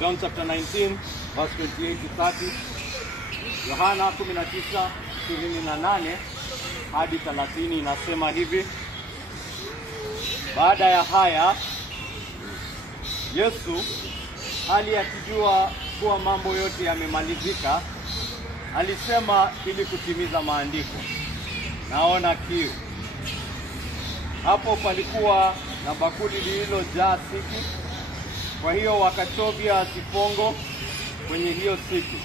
John chapter 19 verse 28 to 30. Yohana 19:28 hadi 30 inasema hivi: baada ya haya Yesu hali akijua kuwa mambo yote yamemalizika, alisema ili kutimiza maandiko, naona kiu. Hapo palikuwa na bakuli lililojaa siki. Kwa hiyo wakachovya sifongo kwenye hiyo siki,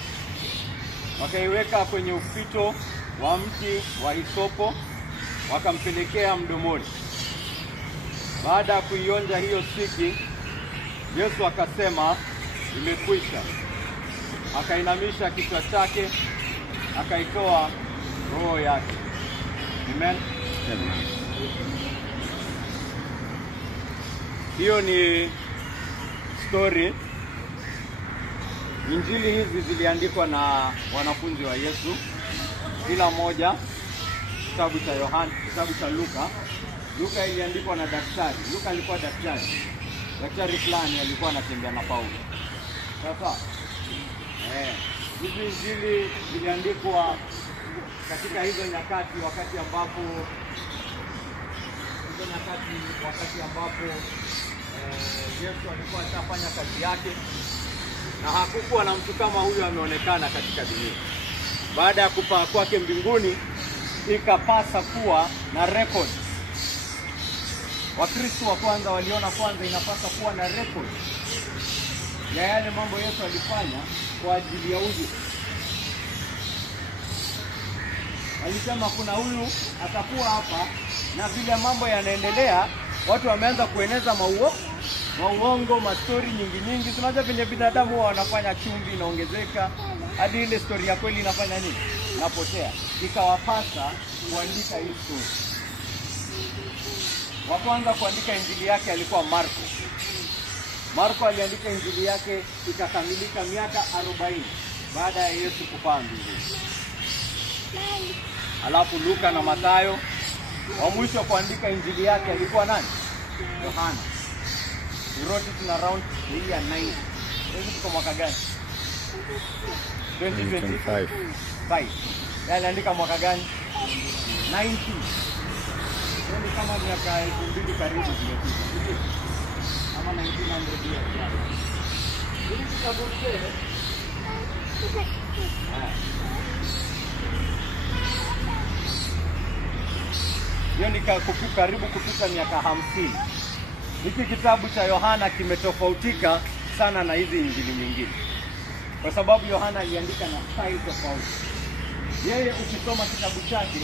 wakaiweka kwenye ufito wa mti wa hisopo, wakampelekea mdomoni. Baada ya kuionja hiyo siki, Yesu akasema, imekwisha. Akainamisha kichwa chake, akaitoa roho yake. Amen. Hiyo ni story. Injili hizi ziliandikwa na wanafunzi wa Yesu, kila moja. Kitabu cha Yohana, kitabu cha Luka. Luka iliandikwa na daktari. Luka alikuwa daktari. Daktari fulani alikuwa anatembea na Paulo. Sasa hizi injili ziliandikwa katika hizo nyakati, wakati ambapo Yesu alikuwa anafanya kazi yake, na hakukuwa na mtu kama huyu ameonekana katika dunia. Baada ya kupaa kwake mbinguni, ikapasa kuwa na record. Wakristo wa kwanza waliona kwanza inapasa kuwa na record ya yale mambo Yesu alifanya kwa ajili ya huyu. Alisema kuna huyu atakuwa hapa, na vile mambo yanaendelea, watu wameanza kueneza mauongo, mastori nyingi. Tunajua vile binadamu huwa wanafanya, chumvi inaongezeka hadi ile story ya kweli inafanya nini? Inapotea. Ikawapasa kuandika hii story. Wa kwanza kuandika injili yake alikuwa Marko. Marko aliandika injili yake ikakamilika miaka 40 baada ya Yesu kupaa mbinguni. Alafu Luka na Mathayo, wa mwisho kuandika injili yake alikuwa nani? Yohana. He wrote it in around the year 90. Hivi kwa mwaka gani? 2025. Yeye aliandika mwaka gani? 90. Ni kama miaka 2000 karibu zilizopita. Kama 1900 years. Hili kitabu kile hiyo ni karibu kupita miaka 50. Hiki kitabu cha Yohana kimetofautika sana na hizi injili nyingine, kwa sababu Yohana aliandika na style tofauti. Yeye ukisoma kitabu chake,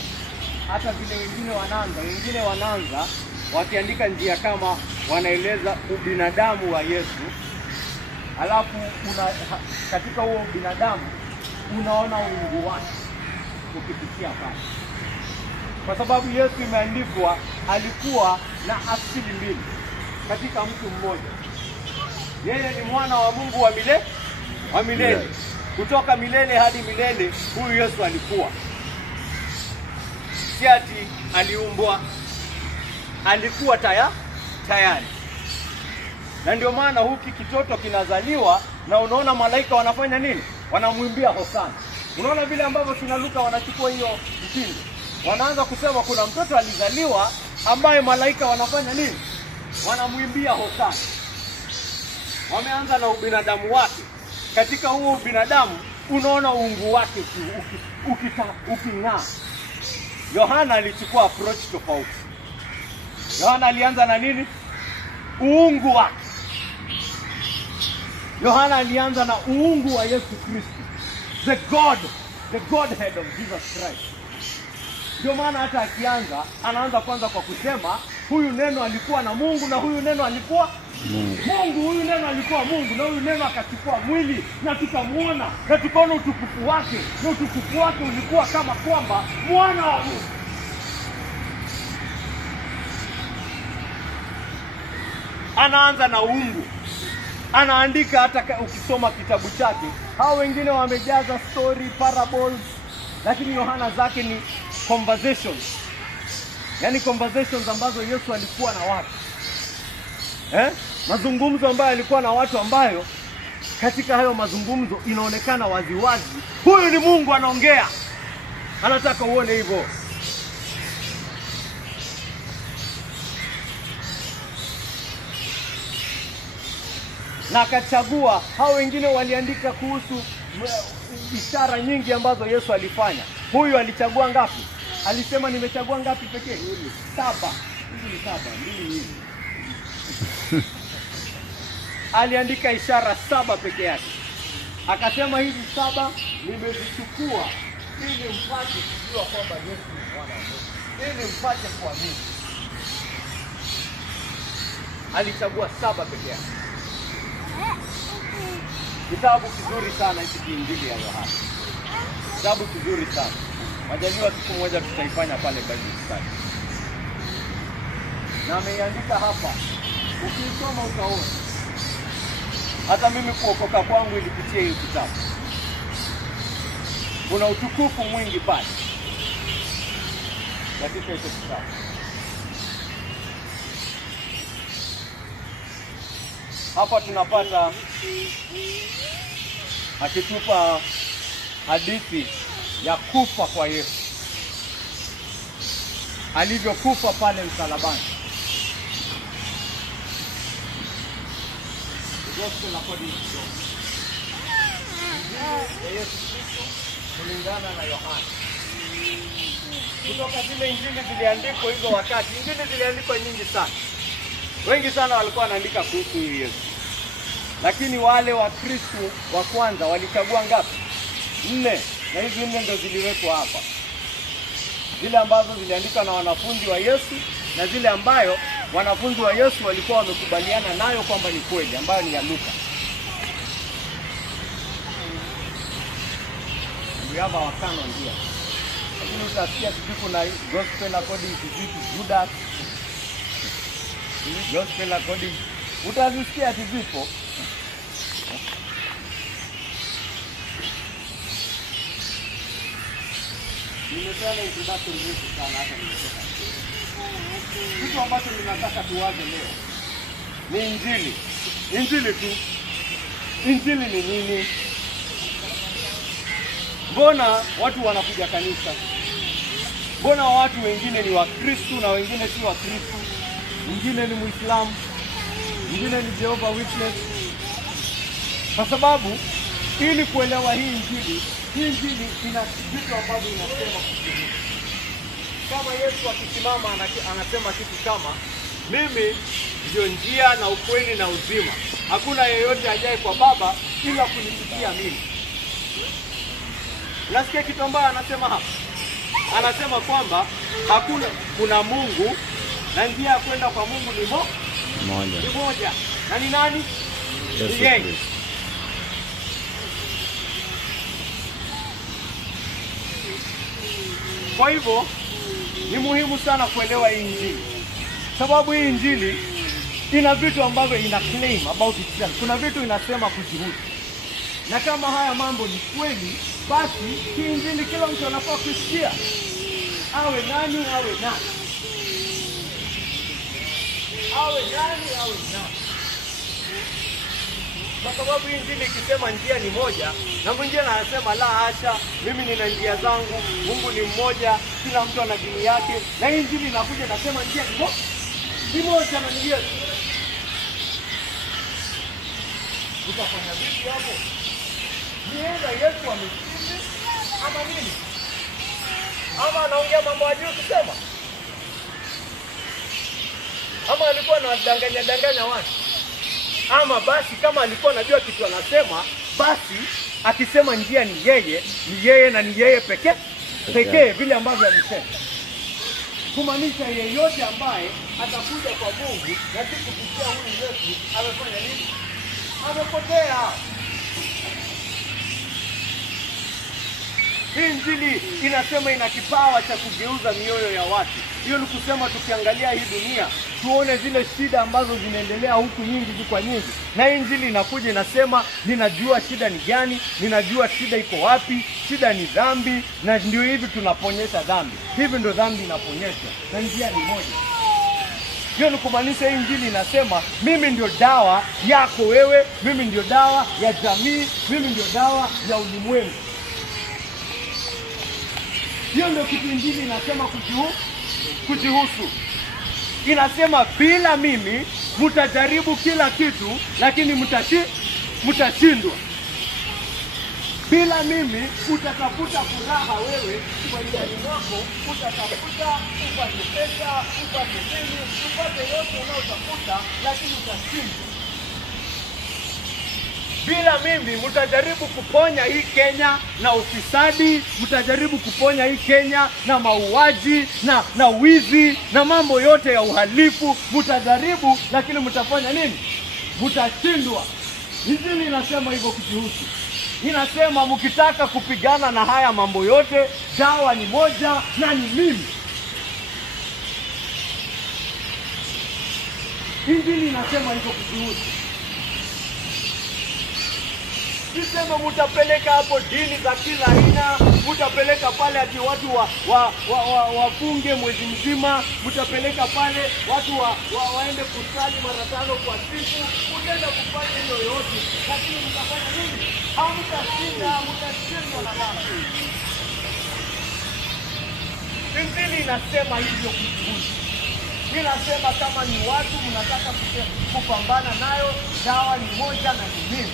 hata vile wengine wanaanza wakiandika njia kama wanaeleza ubinadamu wa Yesu, alafu katika huo binadamu unaona uungu wake ukipitia pale. Kwa sababu Yesu imeandikwa alikuwa na asili mbili katika mtu mmoja. Yeye ni mwana wa Mungu wa milele. Kutoka milele hadi milele huyu Yesu alikuwa. Si ati aliumbwa, alikuwa tayari. Na ndio maana huki kitoto kinazaliwa na unaona malaika wanafanya nini? Wanamwimbia hosana. Unaona vile ambavyo kina Luka wanachukua hiyo mtindo. Wanaanza kusema kuna mtoto alizaliwa ambaye malaika wanafanya nini? Wanamwimbia hosana. Wameanza na ubinadamu wake. Katika huo ubinadamu unaona uungu wake uking'aa. Yohana alichukua approach tofauti. Yohana alianza na nini? Uungu wake. Yohana alianza na uungu wa Yesu Kristo. The Godhead of Jesus Christ. Ndio maana hata akianza, anaanza kwanza kwa kusema huyu neno alikuwa na Mungu, na huyu neno alikuwa Mungu. Huyu neno alikuwa Mungu, na huyu neno akachukua mwili na tukamuona na tukaona utukufu wake, na utukufu wake ulikuwa kama kwamba mwana wa Mungu. Anaanza na uungu. Anaandika hata ukisoma kitabu chake, hao wengine wamejaza story, parables, lakini Yohana zake ni conversations. Yaani conversations ambazo Yesu alikuwa na watu. Mazungumzo ambayo alikuwa na watu ambayo katika hayo mazungumzo inaonekana waziwazi huyu ni Mungu anaongea. Anataka uone hivyo. Na akachagua. Hao wengine waliandika kuhusu ishara nyingi ambazo Yesu alifanya. Huyu alichagua ngapi? Alisema nimechagua ngapi pekee? 7. Hizi ni 7, mbili hizi. Aliandika ishara 7 peke yake. Akasema hizi 7 nimezichukua ili mpate kujua kwamba Yesu ni Bwana wa Mungu. Ili mpate kuamini. Alichagua 7 peke yake. Kitabu kizuri sana hiki Injili ya Yohana. Kitabu kizuri sana. Majaliwa siku moja tutaifanya pale Bible study. Na ameandika hapa. Ukisoma utaona. Hata mimi kuokoka kwangu ilipitia hiyo kitabu. Kuna utukufu mwingi pale katika hiyo kitabu. Hapa tunapata akitupa hadithi ya kufa kwa Yesu. Alivyokufa pale msalabani. Gospel according to John. Yesu Kristo kulingana na Yohana. Kutoka zile injili ziliandikwa hizo wakati. Injili ziliandikwa nyingi sana. Wengi sana walikuwa wanaandika kuhusu Yesu. Lakini wale wa Kristo wa kwanza walichagua ngapi? 4. Na hizi 4 ndio ziliwekwa hapa. Zile ambazo ziliandikwa na wanafunzi wa Yesu na zile ambayo wanafunzi wa Yesu walikuwa wamekubaliana nayo kwamba ni kweli, ambayo ni ya Luka. We have our canon here. Lakini utasikia kitu na gospel according to Judas. Gospel according utazisikia ati zipo. Nimesema introduction ndefu sana hata nimetoka. Kitu ambacho ninataka tuwaze leo ni Injili. Injili tu. Injili ni nini? Mbona watu wanakuja kanisa? Mbona watu wengine ni Wakristo na wengine si Wakristo? Wengine ni Muislamu, wengine ni Jehovah Witness. Kwa sababu ili kuelewa hii Injili ina vitu ambavyo inasema kuhusu. Kama Yesu akisimama anasema kitu kama mimi ndio njia na ukweli na uzima. Hakuna yeyote ajaye kwa Baba ila kunipitia mimi. Unasikia kitu ambacho anasema hapa? Anasema kwamba kuna Mungu na njia ya kwenda kwa Mungu ni moja. Na ni nani? Ni yeye. Kwa hivyo ni muhimu sana kuelewa hii Injili. Sababu hii Injili ina vitu ambavyo ina claim about itself. Kuna vitu inasema kujihusu. Na kama haya mambo ni kweli, basi hii Injili kila mtu anafaa kusikia. Awe nani. Kwa sababu hii Injili ikisema njia ni moja, na mwingine anasema la hasha, mimi nina njia zangu, Mungu ni mmoja, kila mtu ana dini yake. Na hii Injili inakuja nasema njia ni moja na ni Yesu. Utafanya vipi hapo? Nienda Yesu ameshinda ama nini? Ama anaongea mambo ya juu kusema? Ama alikuwa anadanganya watu? Ama basi kama alikuwa anajua kitu anasema, basi akisema njia ni yeye na ni yeye pekee vile ambavyo alisema. Kumaanisha yeyote ambaye atakuja kwa Mungu na si kupitia huyu Yesu amefanya nini? Amepotea. Hii Injili inasema ina kipawa cha kugeuza mioyo ya watu. Hiyo ni kusema tukiangalia hii dunia, tuone zile shida ambazo zinaendelea huku nyingi kwa nyingi. Na hii Injili inakuja inasema ninajua shida ni gani, ninajua shida iko wapi, shida ni dhambi, na ndio hivi tunaponyesha dhambi. Hivi ndio dhambi inaponyesha, na njia ni moja. Hiyo ni kumaanisha hii injili inasema mimi ndio dawa yako wewe, mimi ndio dawa ya jamii, mimi ndio dawa ya ulimwengu. Hiyo ndio kitu injili inasema kujihusu. Inasema bila mimi mtajaribu kila kitu lakini mtashindwa. Bila mimi utatafuta furaha wewe kwa ndani mwako, utatafuta upate pesa, upate nini, upate yote unayotafuta lakini utashindwa. Bila mimi mtajaribu kuponya hii Kenya na ufisadi, mtajaribu kuponya hii Kenya na mauaji na wizi na mambo yote ya uhalifu, mtajaribu lakini mtafanya nini? Mtashindwa. Injili inasema hivyo kujihusu. Inasema mkitaka kupigana na haya mambo yote, dawa ni moja na ni mimi. Injili inasema hivyo kujihusu. Sisema mutapeleka hapo dini za kila aina, mutapeleka pale ati watu wafunge mwezi mzima, mutapeleka pale watu waende kusali mara 5 kwa siku, mutaenda kufanya hiyo yote, lakini mtafanya nini? Mutashindwa na Bwana. Injili inasema hivyo kuhusu. Inasema kama ni watu mnataka kupambana nayo, dawa ni moja na ni mimi.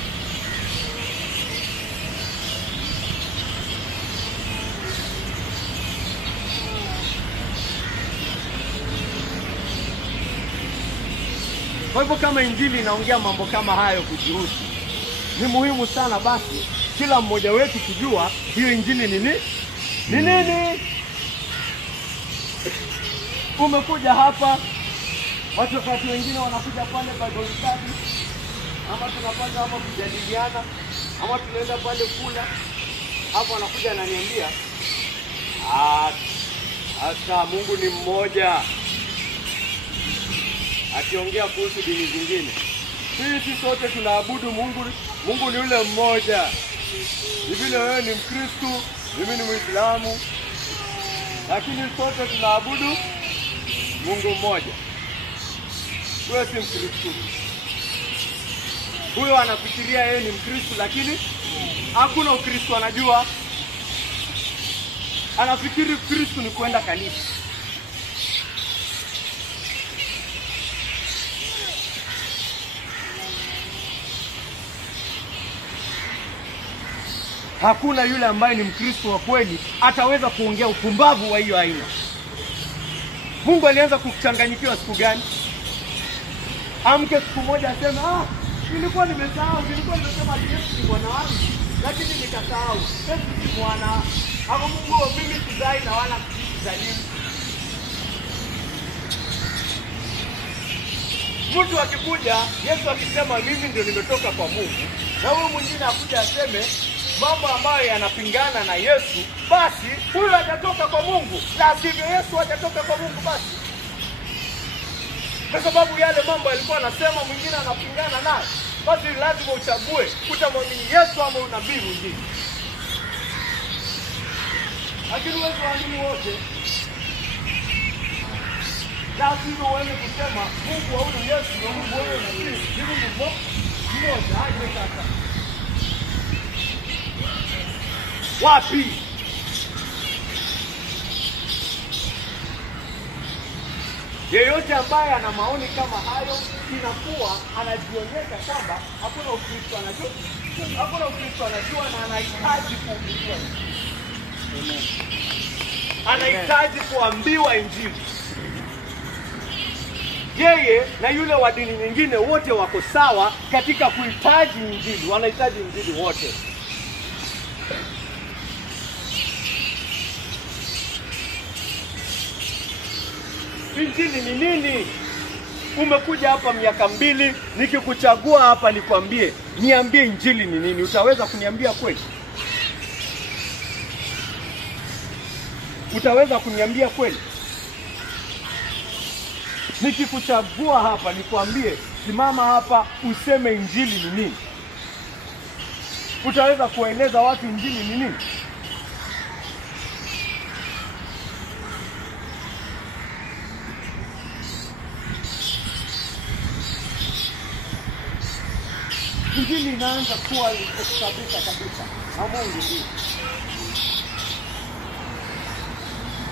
Kwa hivyo kama injili inaongea mambo kama hayo kujihusu, ni muhimu sana basi kila mmoja wetu kujua hiyo injili ni nini. Umekuja hapa, watu wengine wanakuja pale Bible study, ama tunapanga hapa kujadiliana, ama tunaenda pale kula, hapo anakuja ananiambia hata Mungu ni mmoja. Akiongea kuhusu dini zingine, sisi sote tunaabudu Mungu ni yule mmoja. Vile wewe ni Mkristo, mimi ni Muislamu, lakini sote tunaabudu Mungu mmoja. Wewe si Mkristo. Huyo anafikiria yeye ni Mkristo lakini hakuna Ukristo anajua. Anafikiri Kristo ni kwenda kanisa. Hakuna yule ambaye ni Mkristo wa kweli ataweza kuongea upumbavu wa hiyo aina. Mungu alianza kuchanganyikiwa siku gani? Amke siku moja aseme, nilikuwa nimesahau, nilikuwa nimesema Yesu ni Bwana wangu, lakini nikasahau. Yesu ni Bwana. Hapo Mungu mimi sidai na wala kuzalimu. Mtu akikuja, Yesu akisema mimi ndio nimetoka kwa Mungu, na huyo mwingine akuja aseme mambo ambayo yanapingana na Yesu, basi huyo hajatoka kwa Mungu. Na sivyo Yesu hajatoka kwa Mungu basi. Kwa sababu yale mambo alikuwa anasema mwingine anapingana naye, basi lazima uchague utamwamini Yesu ama unabii mwingine. Lakini wewe waamini wote. Lazima uende kusema Mungu wa huyu Yesu na Mungu wewe na mimi ni Mungu mmoja. Haje sasa. Wapi? Yeyote ambaye ana maoni kama hayo inakuwa anajionyesha kwamba hakuna Ukristo anajua. Hakuna Ukristo anajua na anahitaji kuhubiriwa. Anahitaji kuambiwa injili. Yeye na yule wa dini nyingine wote wako sawa katika kuhitaji injili. Wanahitaji injili wote. Injili ni nini? Umekuja hapa miaka 2, nikikuchagua hapa nikwambie, niambie injili ni nini? Utaweza kuniambia kweli? Utaweza kuniambia kweli? Nikikuchagua hapa nikwambie, simama hapa useme injili ni nini? Utaweza kueleza watu injili ni nini? injili inaanza kuwa kabisa na Mungu ndiye.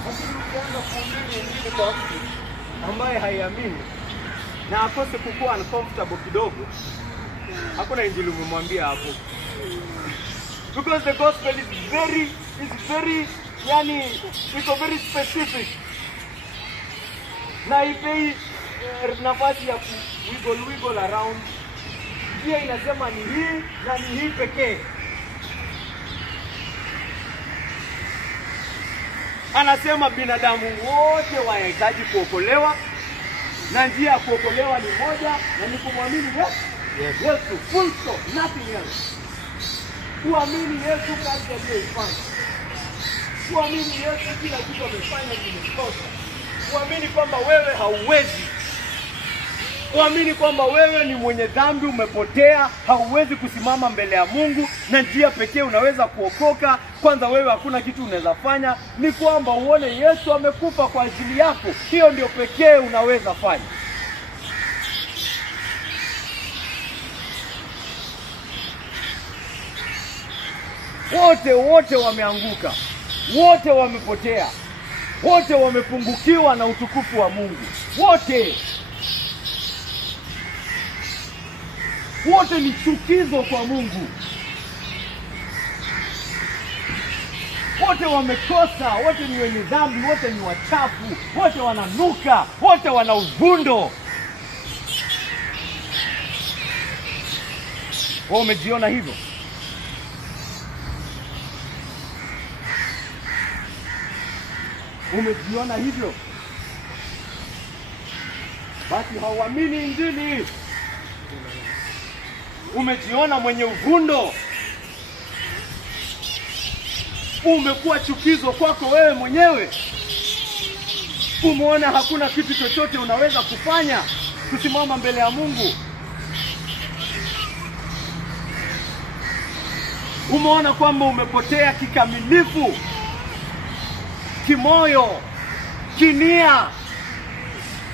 Lakini ukianza kuhubiri injili kwa mtu ambaye haiamini na akose kukuwa uncomfortable kidogo, hakuna injili umemwambia hapo. Because the gospel is very iko very specific. Na ipei nafasi ya wiggle around. Pia inasema ni hii na ni hii pekee. Anasema binadamu wote wanahitaji kuokolewa, na njia ya kuokolewa ni moja, na ni kumwamini Yesu. Full stop, nothing else. Kuamini Yesu kazi aliyoifanya. Kuamini Yesu kila kitu amefanya kimetosha. Kuamini kwamba wewe hauwezi. Kuamini kwamba wewe ni mwenye dhambi, umepotea, hauwezi kusimama mbele ya Mungu, na njia pekee unaweza kuokoka, kwanza wewe hakuna kitu unaweza fanya, ni kwamba uone Yesu amekufa kwa ajili yako. Hiyo ndio pekee unaweza fanya. Wote wameanguka. Wote wamepotea. Wote wamepungukiwa na utukufu wa Mungu. Wote ni chukizo kwa Mungu. Wote wamekosa, wote ni wenye dhambi, wote ni wachafu, wote wananuka, wote wana uvundo. Wewe umejiona hivyo? Umejiona hivyo? Basi hauamini injili. Umejiona mwenye uvundo. Umekuwa chukizo kwako wewe mwenyewe. Umeona hakuna kitu chochote unaweza kufanya kusimama mbele ya Mungu. Umeona kwamba umepotea kikamilifu, kimoyo, kinia.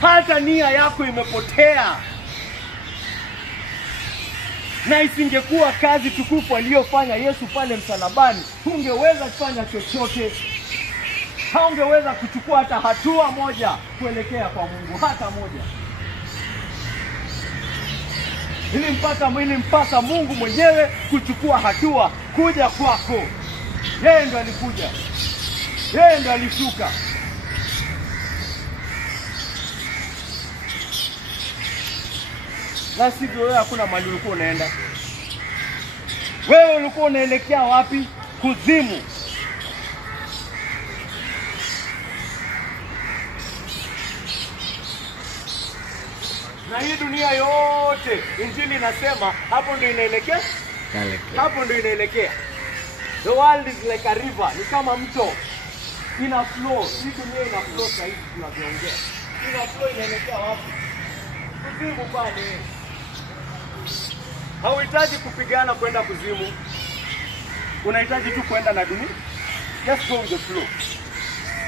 Hata nia yako imepotea. Na isingekuwa kazi tukufu aliyofanya Yesu pale msalabani, hungeweza kufanya chochote. Haungeweza kuchukua hata hatua moja kuelekea kwa Mungu, hata moja. Ilimpasa Mungu mwenyewe kuchukua hatua kuja kwako. Yeye ndo alikuja. Yeye ndo alishuka. Na sivyo wewe hakuna mahali ulikuwa unaenda. Wewe ulikuwa unaelekea wapi? Kuzimu. Na hii dunia yote injili inasema hapo ndio inaelekea. Hapo ndio inaelekea. The world is like a river, ni kama mto. Ina flow, hii dunia ina flow sasa hivi tunavyoongea. Ina flow inaelekea wapi? Kuzimu pale. Hauhitaji kupigana kwenda kuzimu. Unahitaji tu kwenda na dunia. Just go with the flow.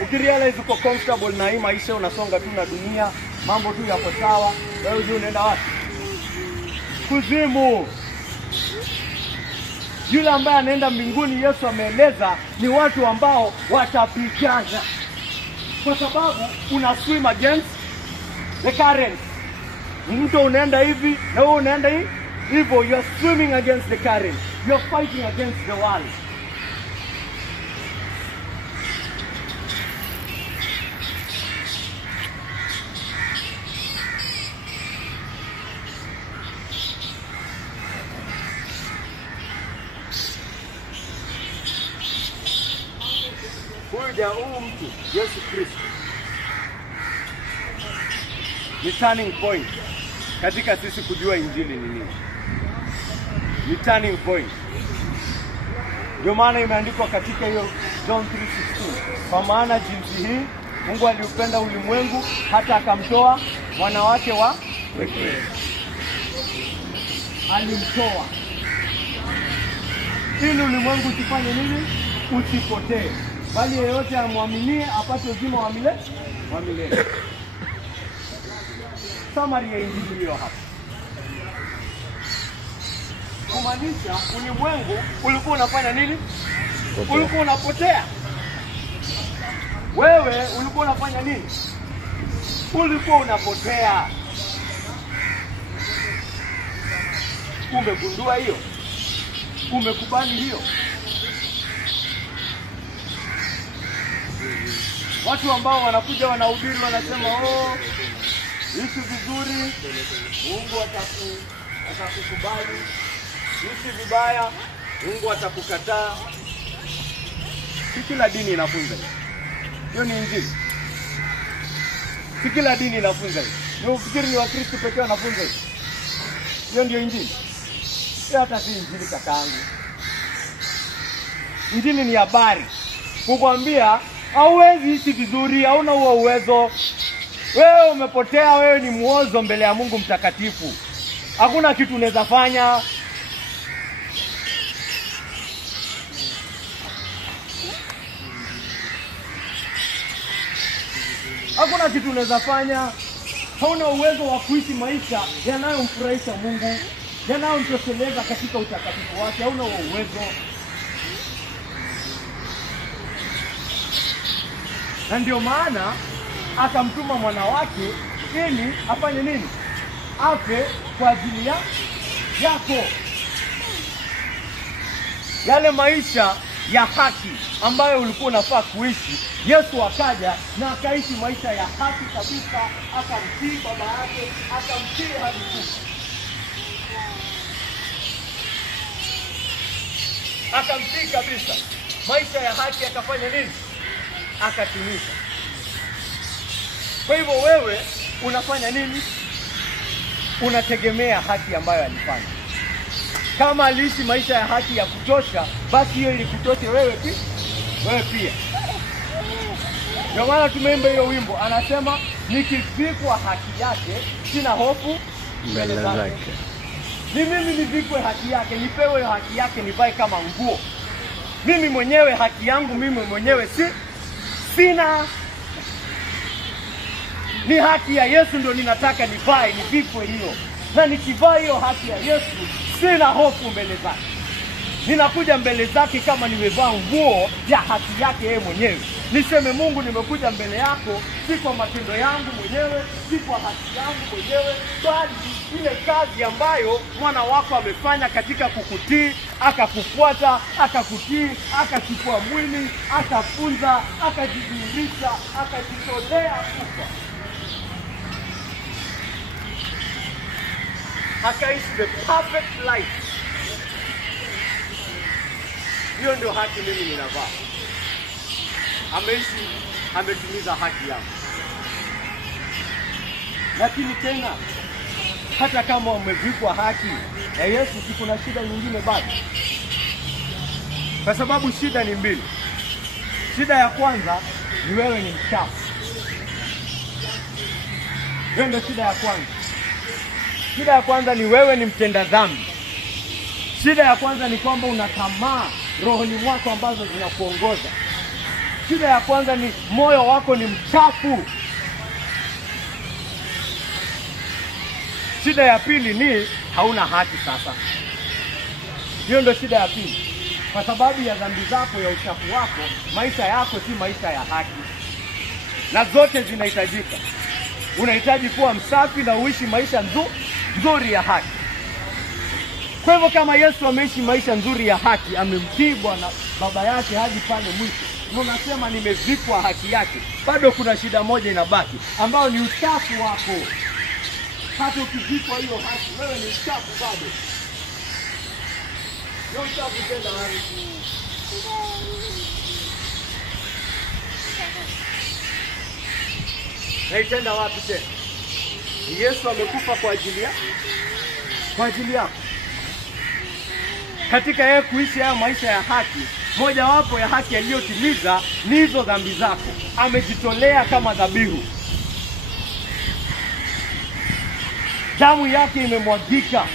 Ukirealize uko comfortable na hii maisha, unasonga tu na dunia, mambo tu yako sawa, wewe unajua unaenda wapi? Kuzimu. Yule ambaye anaenda mbinguni, Yesu ameeleza, ni watu ambao watapigana. Kwa sababu una swim against the current. Mto unaenda hivi na wewe unaenda hivi. Hivyo you are swimming against the current. You are fighting against the world. Huyu mtu Yesu Kristo ni turning point katika sisi kujua injili ni nini. Ni turning point. Ndio maana imeandikwa katika hiyo John 3:16, kwa maana jinsi hii Mungu aliupenda ulimwengu hata akamtoa mwana wake wa pekee. Alimtoa ili ulimwengu usifanye nini? Usipotee, bali yeyote amwaminie apate uzima wa milele. Summary ya injili hiyo hapa. kumaanisha ulimwengu ulikuwa unafanya nini? Ulikuwa unapotea. Wewe ulikuwa unafanya nini? Ulikuwa unapotea. Umegundua hiyo? Umekubali hiyo? Watu ambao wanakuja wanahubiri wanasema ishi vizuri, Mungu atakukubali. Ishi vibaya, Mungu atakukataa. Si kila dini inafunza hiyo ni injili. Si kila dini inafunza hiyo. Ni ufikiri ni Wakristo pekee wanafunza hiyo. Hiyo ndio injili. Hata si injili kakaangu. Injili ni habari. Kukwambia hauwezi ishi vizuri, hauna huo uwezo. Wewe umepotea, wewe ni muozo mbele ya Mungu mtakatifu. Hakuna kitu unaweza fanya. Hakuna kitu unaweza fanya. Hauna uwezo wa kuishi maisha yanayomfurahisha Mungu, yanayomtosheleza katika utakatifu wake. Hauna huo uwezo. Na ndio maana akamtuma mwana wake ili afanye nini? Afe kwa ajili yako. Yale maisha ya haki ambayo ulikuwa unafaa kuishi, Yesu akaja na akaishi maisha ya haki kabisa, akamtii baba yake, akamtii hadi kufa. Akamtii kabisa. Maisha ya haki akafanya nini? Akatimiza. Kwa hivyo wewe unafanya nini? Unategemea haki ambayo alifanya. Kama aliishi maisha ya haki ya kutosha, basi hiyo ilikutosha wewe pia. Ndio maana tumeimba hiyo wimbo, anasema nikivikwa haki yake sina hofu mbele zake. Ni mimi nivikwe haki yake, nipewe haki yake, nivae kama nguo. Mimi mwenyewe haki yangu mimi mwenyewe sina. Ni haki ya Yesu ndio ninataka nivae, nivikwe hiyo. Na nikivaa hiyo haki ya Yesu, sina hofu mbele zake. Ninakuja mbele zake kama nimevaa nguo ya haki yake yeye mwenyewe. Niseme Mungu, nimekuja mbele yako si kwa matendo yangu mwenyewe, si kwa haki yangu mwenyewe, bali ile kazi ambayo mwana wako amefanya katika kukutii, akakufuata, akakutii, akachukua mwili, akafunza, akajidhihirisha, akajitolea kufa. Akaishi the perfect life. Hiyo ndio haki mimi ninavaa. Ameishi, ametimiza haki yangu. Lakini tena, hata kama umevikwa haki ya Yesu, kuna shida nyingine bado. Kwa sababu shida ni mbili. Shida ya kwanza ni wewe ni mchafu. Hiyo ndio shida ya kwanza. Shida ya kwanza ni wewe ni mtenda dhambi. Shida ya kwanza ni kwamba una tamaa rohoni mwako ambazo zinakuongoza. Shida ya kwanza ni moyo wako ni mchafu. Shida ya pili ni hauna haki sasa. Hiyo ndio shida ya pili. Kwa sababu ya dhambi zako, ya uchafu wako, maisha yako si maisha ya haki. Na zote zinahitajika. Unahitaji kuwa msafi na uishi maisha nzuri ya haki. Kwa hivyo kama Yesu ameishi maisha nzuri ya haki, amemtii Bwana baba yake hadi pale mwisho, na unasema nimevikwa haki yake, bado kuna shida moja inabaki, ambayo ni uchafu wako. Hata ukivikwa hiyo haki, wewe ni uchafu bado. Ni uchafu tena wapi? Na itenda wapi tena? Yesu amekufa kwa ajili yako. Katika yeye kuishi haya maisha ya haki, moja wapo ya haki aliyotimiza ni hizo dhambi zako. Amejitolea kama dhabihu. Damu yake imemwagika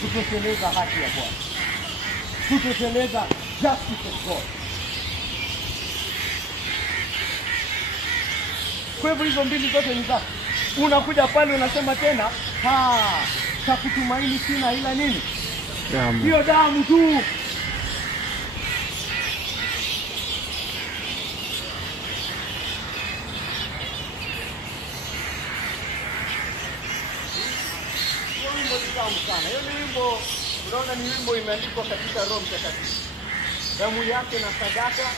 kutekeleza haki ya Bwana, kutekeleza justice of God. Kwa hivyo hizo mbili zote ni zako. Unakuja pale unasema tena, cha kutumaini sina ila nini? Damu. Hiyo damu tu. Wimbo ni tamu sana. Hiyo ni wimbo, unaona ni wimbo imeandikwa katika Roho Mtakatifu. Damu yake na sadaka,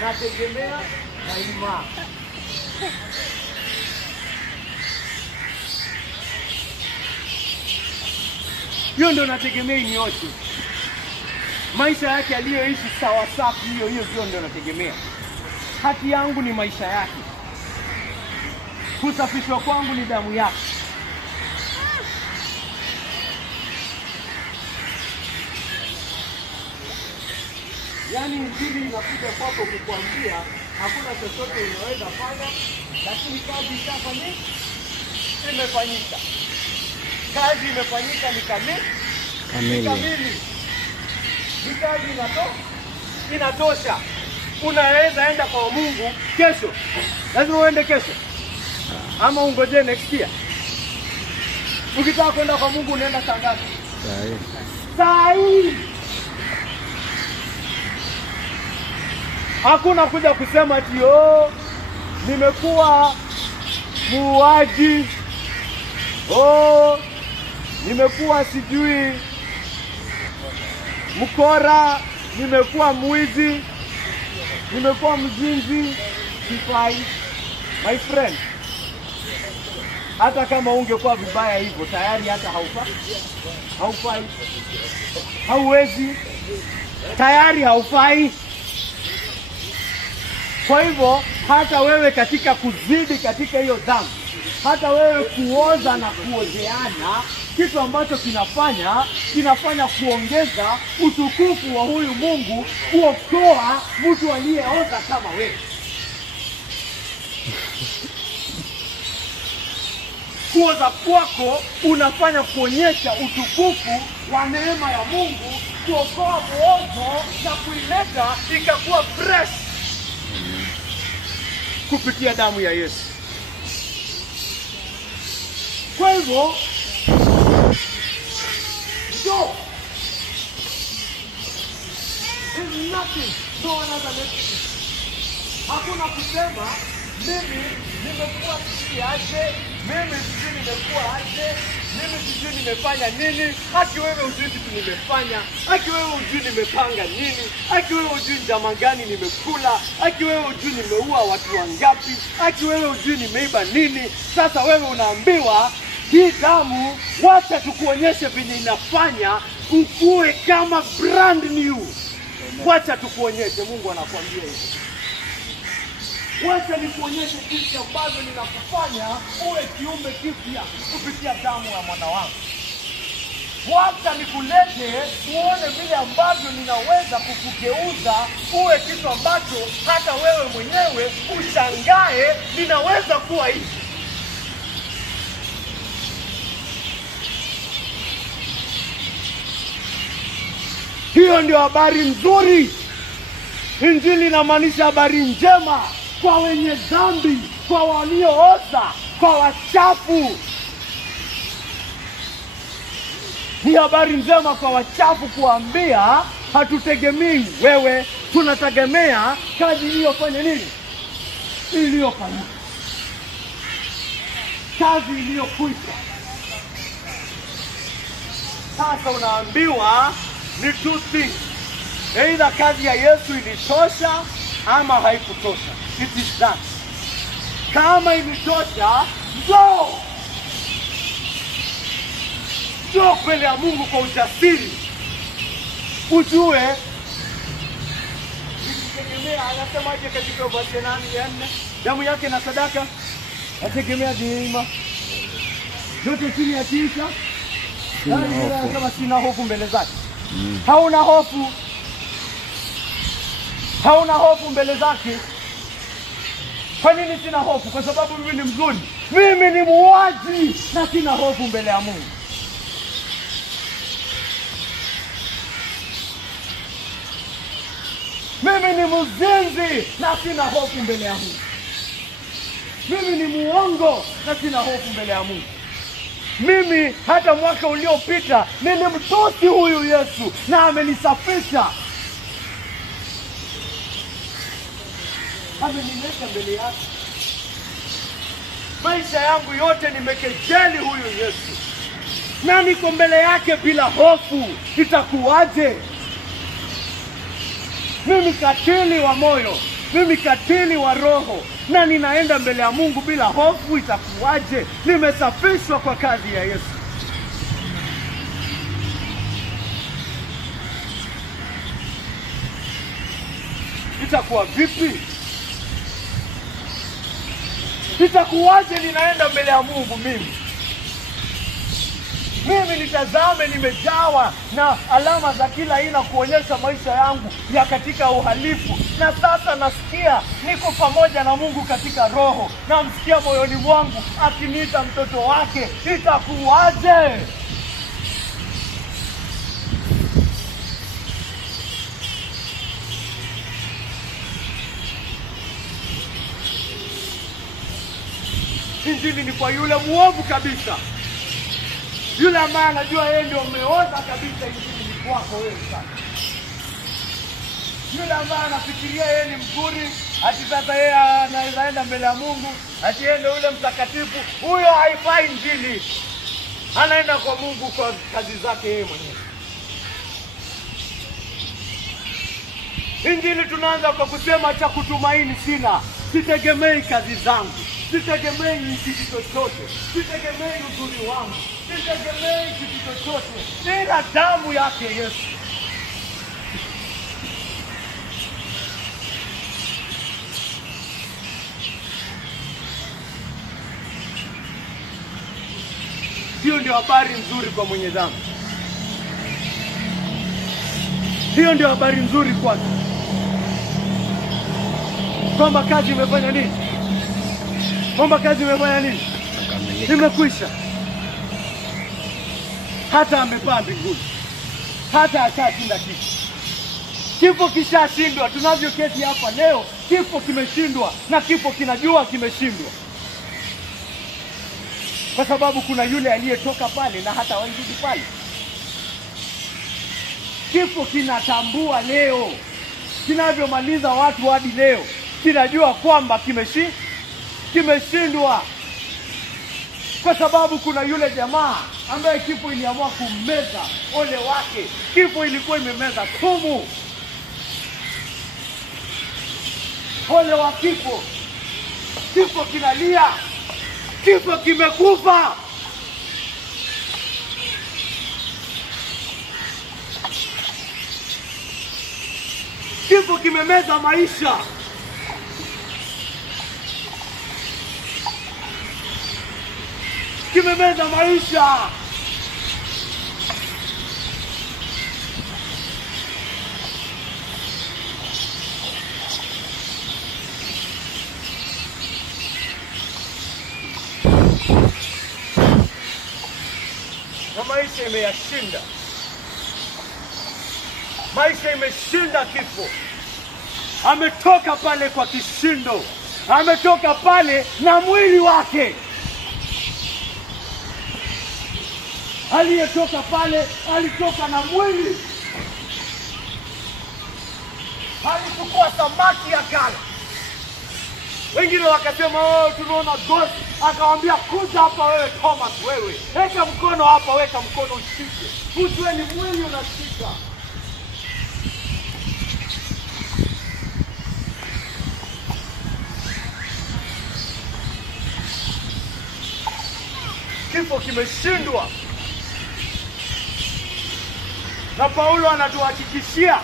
nategemea na imani. Hiyo ndio nategemea inyote. Maisha yake aliyoishi sawa safi, hiyo ndio nategemea. Haki yangu ni maisha yake. Kusafishwa kwangu ni damu yake. Yaani injili inakuja kwako kukuambia hakuna chochote unaweza fanya, lakini kazi itafanyika, imefanyika. Kazi imefanyika ni kamili. Ni kazi inatosha. Unaweza enda kwa Mungu kesho. Lazima uende kesho. Ama ungoje next year. Ukitaka kwenda kwa Mungu unaenda saa ngapi? Saa hii. Hakuna kuja kusema ati nimekuwa muuaji. Nimekuwa sijui mkora, nimekuwa mwizi, nimekuwa mzinzi. Sifai. My friend, hata kama ungekuwa vibaya hivyo tayari hata haufai. Hauwezi. Tayari haufai. Kwa hivyo hata wewe katika kuzidi katika hiyo dhambi, hata wewe kuoza na kuozeana, kitu ambacho kinafanya kuongeza utukufu wa huyu Mungu, kuokoa mtu aliyeoza kama wewe. Kuoza kwako unafanya kuonyesha utukufu wa neema ya Mungu, kuokoa muozo na kuileta ikakuwa fresh kupitia damu ya Yesu. Kwa hivyo there's nothing, no another message. Hakuna kusema mimi nimekuwa aje, mimi sijui nimekuwa aje, mimi sijui nimefanya nini. Haki wewe ujui kitu nimefanya, haki wewe ujui nimepanga nini, haki wewe ujui njama gani nimekula, haki wewe ujui nimeua watu wangapi, haki wewe ujui nimeiba nini. Sasa wewe unaambiwa hii damu, wacha tukuonyeshe vile inafanya ukue kama brand new. Wacha tukuonyeshe. Mungu anakuambia hivi. Wacha nikuonyeshe jinsi ambavyo ninakufanya uwe kiumbe kipya kupitia damu ya mwana wangu. Wacha nikulete uone vile ambavyo ninaweza kukugeuza uwe kitu ambacho hata wewe mwenyewe ushangae ninaweza kuwa hivi. Hiyo ndio habari nzuri. Injili inamaanisha habari njema kwa wenye dhambi, kwa waliooza, kwa wachafu. Ni habari njema kwa wachafu kuambia hatutegemei wewe, tunategemea kazi iliyofanya nini? Iliyofanyika. Kazi iliyokwisha. Sasa unaambiwa ni two things. Either kazi ya Yesu ilitosha ama haikutosha. It is that. Kama ilitosha, njoo mbele ya Mungu kwa ujasiri. Ujue nitegemea, anasemaje katika verse 8, damu yake na sadaka, nategemea daima. Yote chini ya tisa. Kama sina hofu mbele zake. Hauna hofu. Hauna hofu mbele zake. Kwa nini sina hofu? Kwa sababu mimi ni mzuri. Mimi ni muuaji na sina hofu mbele ya Mungu. Mimi ni mzinzi na sina hofu mbele ya Mungu. Mimi ni muongo na sina hofu mbele ya Mungu. Mimi hata mwaka uliopita nilimtusi huyu Yesu na amenisafisha. Amenileta mbele yake. Maisha yangu yote nimekejeli huyu Yesu. Na niko mbele yake bila hofu. Itakuwaje? Mimi katili wa moyo, mimi katili wa roho, na ninaenda mbele ya Mungu bila hofu. Itakuwaje? Nimesafishwa kwa kazi ya Yesu. Itakuwa vipi? Itakuwaje ninaenda mbele ya Mungu mimi nitazame nimejawa na alama za kila aina kuonyesha maisha yangu ya katika uhalifu, na sasa nasikia niko pamoja na Mungu katika roho, na msikia moyoni mwangu akiniita mtoto wake. Itakuwaje? Injili ni kwa yule muovu kabisa, yule ambaye anajua yeye ndio umeoza kabisa. Injili ni kwako wewe sasa. Yule ambaye anafikiria yeye ni mzuri, ati sasa yeye anaweza enda mbele ya Mungu, ati yeye ndio yule mtakatifu, huyo haifai injili. Anaenda kwa Mungu kwa kazi zake yeye mwenyewe. Injili tunaanza kwa kusema cha kutumaini sina, sitegemei kazi zangu, sitegemei kitu chochote, sitegemei uzuri wangu, sitegemei kitu chochote, ila damu yake Yesu. Hiyo ndio habari nzuri kwa mwenye dhambi. Hiyo ndio habari nzuri kwake, kwamba kazi imefanya nini? Kwamba kazi imefanya nini? Imekwisha. Hata amepaa mbinguni, hata ashashinda kifo. Kifo kishashindwa. Tunavyoketi hapa leo, kifo kimeshindwa, na kifo kinajua kimeshindwa, kwa sababu kuna yule aliyetoka pale na hata warudi pale. Kifo kinatambua leo, kinavyomaliza watu hadi leo, kinajua kwamba kimeshindwa, kwa sababu kuna yule jamaa ambaye kifo iliamua kummeza. Ole wake, kifo ilikuwa imemeza tumu. Ole wa kifo. Kifo kinalia, kifo kimekufa. Kifo kimemeza maisha. Kimemeza maisha. Na maisha imeyashinda. Maisha imeshinda kifo. Ametoka pale kwa kishindo. Ametoka pale na mwili wake. Aliyetoka pale alitoka na mwili. Alichukua samaki akala. Wengine wakasema, oh, tunaona ghost. Akamwambia, kuja hapa wewe Thomas, wewe. Weka mkono hapa, weka mkono ushike. Ujue ni mwili unashika. Kifo kimeshindwa. Na Paulo anatuhakikishia,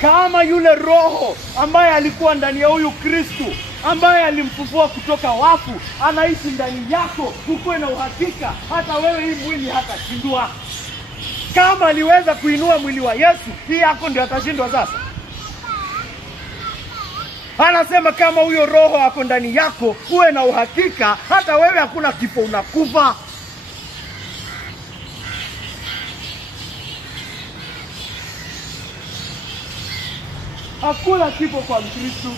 kama yule roho ambaye alikuwa ndani ya huyu Kristo, ambaye alimfufua kutoka wafu, anaishi ndani yako, ukuwe na uhakika hata wewe hii mwili hatashindwa. Kama aliweza kuinua mwili wa Yesu, hii yako ndio atashindwa sasa. Anasema kama huyo roho ako ndani yako, uwe na uhakika hata wewe hakuna kifo unakufa. Hakuna kifo kwa Mkristo.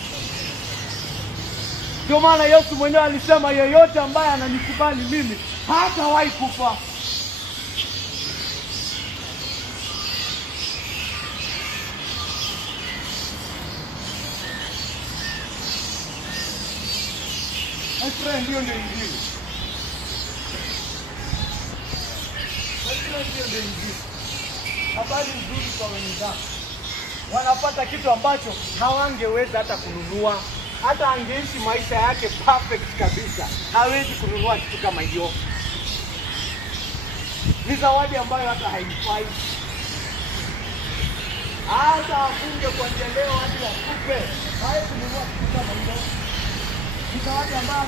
Ndio maana Yesu mwenyewe alisema yeyote ambaye ananikubali mimi hatawahi kufa. Ndio ndio injili. Ndio injili. Habari nzuri kwa wenzao. Wanapata kitu ambacho hawangeweza hata kununua. Hata angeishi maisha yake perfect kabisa, hawezi kununua kitu kama hiyo. Ni zawadi ambayo hata haifai. Hata afunge kuanzia leo hadi akupe, hawezi kununua kitu kama hiyo. Ni zawadi ambayo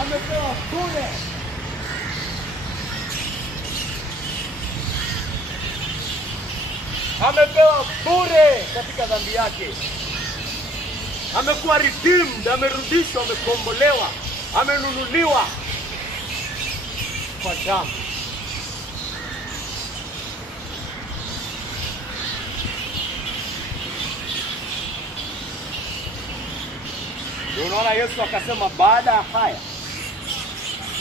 amepewa bure. Amepewa bure katika dhambi yake. Amekuwa redeemed, amerudishwa, amekombolewa, amenunuliwa kwa damu. Unaona, Yesu akasema baada ya haya,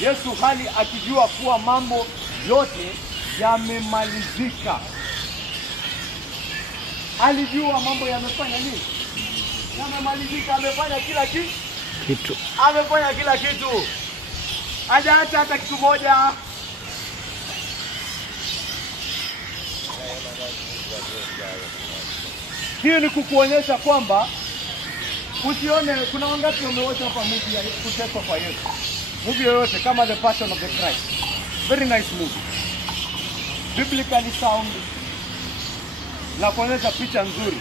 Yesu hali akijua kuwa mambo yote yamemalizika. Alijua mambo yamefanya nini? Yamemalizika, amefanya kila kitu. Amefanya kila kitu. Hajaacha hata kitu moja. Hiyo ni kukuonyesha kwamba usione kuna wangapi wamewacha hapa movie ya kuteswa kwa Yesu. Movie yoyote kama The Passion of the Christ. Very nice movie. Biblically sound. Na kuonyesha picha nzuri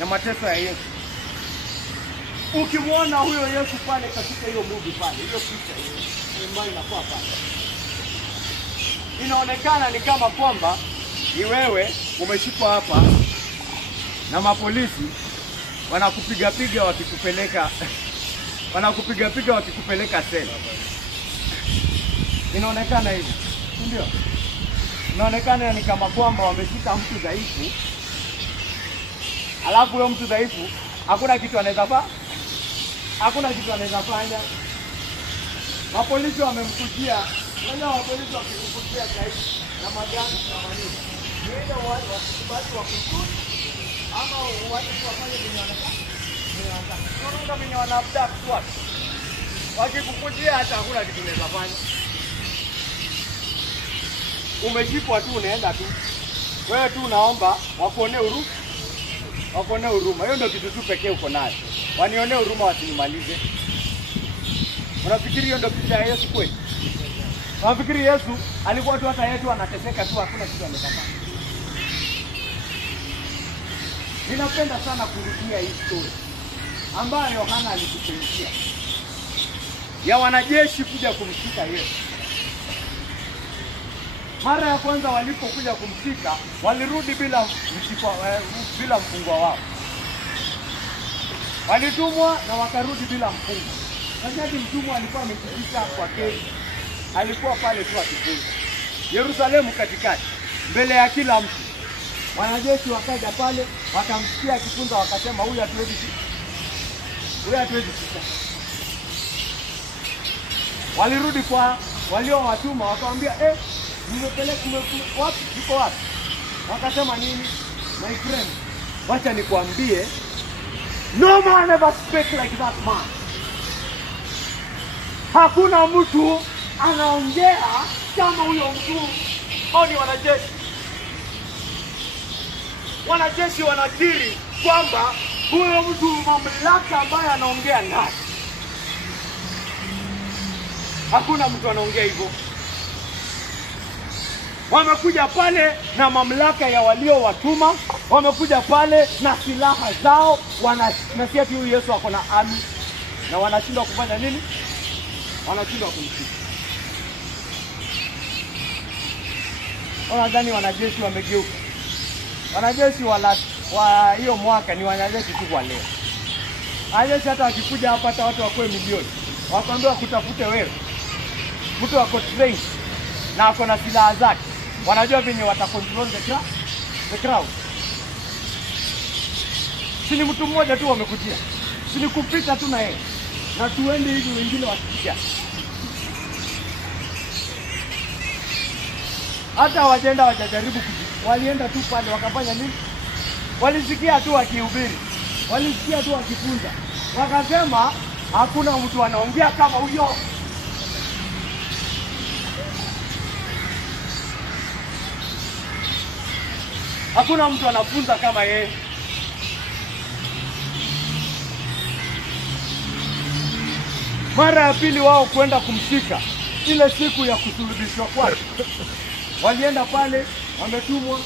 ya mateso ya Yesu. Ukimwona huyo Yesu pale katika hiyo movie pale, hiyo picha hiyo ambayo inakuwa pale, inaonekana ni kama kwamba ni wewe umeshikwa hapa na mapolisi wanakupiga wakikupeleka sela. Inaonekana hivi, ndio? Inaonekana ni kama kwamba wameshika mtu dhaifu. Alafu huyo mtu dhaifu hakuna kitu anaweza fanya. Mapolisi wamemkujia, wapolisi wakimkujia dhaifu na magari na manini. Ndio wale wasibaki wakushuni ama watu wafanye vinyanaka. Unaona mimi wanabdaka kwa. Wakikukujia hata hakuna kitu unaweza fanya. Umejipwa tu, unaenda tu. Wewe tu unaomba wakuonee huruma. Hiyo ndio kitu tu pekee uko nayo. Wanionee huruma wasinimalize. Unafikiri hiyo ndio picha ya Yesu kweli? Unafikiri Yesu alikuwa tu hata yetu anateseka tu, hakuna kitu anafanya? Ninapenda sana kurudia hii story ambayo Yohana alitupendia ya wanajeshi kuja kumshika Yesu. Mara ya kwanza walipokuja kumshika, walirudi bila mfungwa wao. Walitumwa na wakarudi bila mfungwa. Wakati mtumwa alikuwa amekishika kwa kesi, alikuwa pale tu akifunga. Yerusalemu katikati, mbele ya kila mtu. Wanajeshi wakaja pale, wakamsikia akifunga, wakasema huyu hatuwezi kushika. Walirudi kwa waliowatuma, wakamwambia nimepeleka wapi? Yuko wapi? Wakasema nini? My friend, wacha nikwambie, no man ever speak like that man. Hakuna mtu anaongea kama huyo mtu. Hao ni wanajeshi. Wanajeshi wanakiri kwamba huyo mtu mamlaka ambaye anaongea naye. Hakuna mtu anaongea hivyo. Wamekuja pale na mamlaka ya waliowatuma, wamekuja pale na silaha zao, wanasikia huyu Yesu ako na army, na wanashindwa kufanya nini? Wanashindwa kumshika. Wanadhani wanajeshi wamegeuka. Wanajeshi wa hiyo mwaka ni wanajeshi tu kwa leo. Wanajeshi hata wakikuja hapa hata watu wakoe milioni, wakwambia kutafute wewe. Mtu wako trained na ako na silaha zake. Wanajua venye watakontrol the crowd. Si ni mtu mmoja tu wamekujia. Si kupita tu na yeye. Na tuende hivi wengine wakija. Hata wajenda wajajaribu walienda tu pale wakafanya nini? Walisikia tu akihubiri. Walisikia tu akifunza. Wakasema hakuna mtu anaongea kama huyo. Hakuna mtu anafunza kama yeye. Mara ya pili wao kwenda kumshika ile siku ya kusulubishwa kwake. Walienda pale, wametumwa,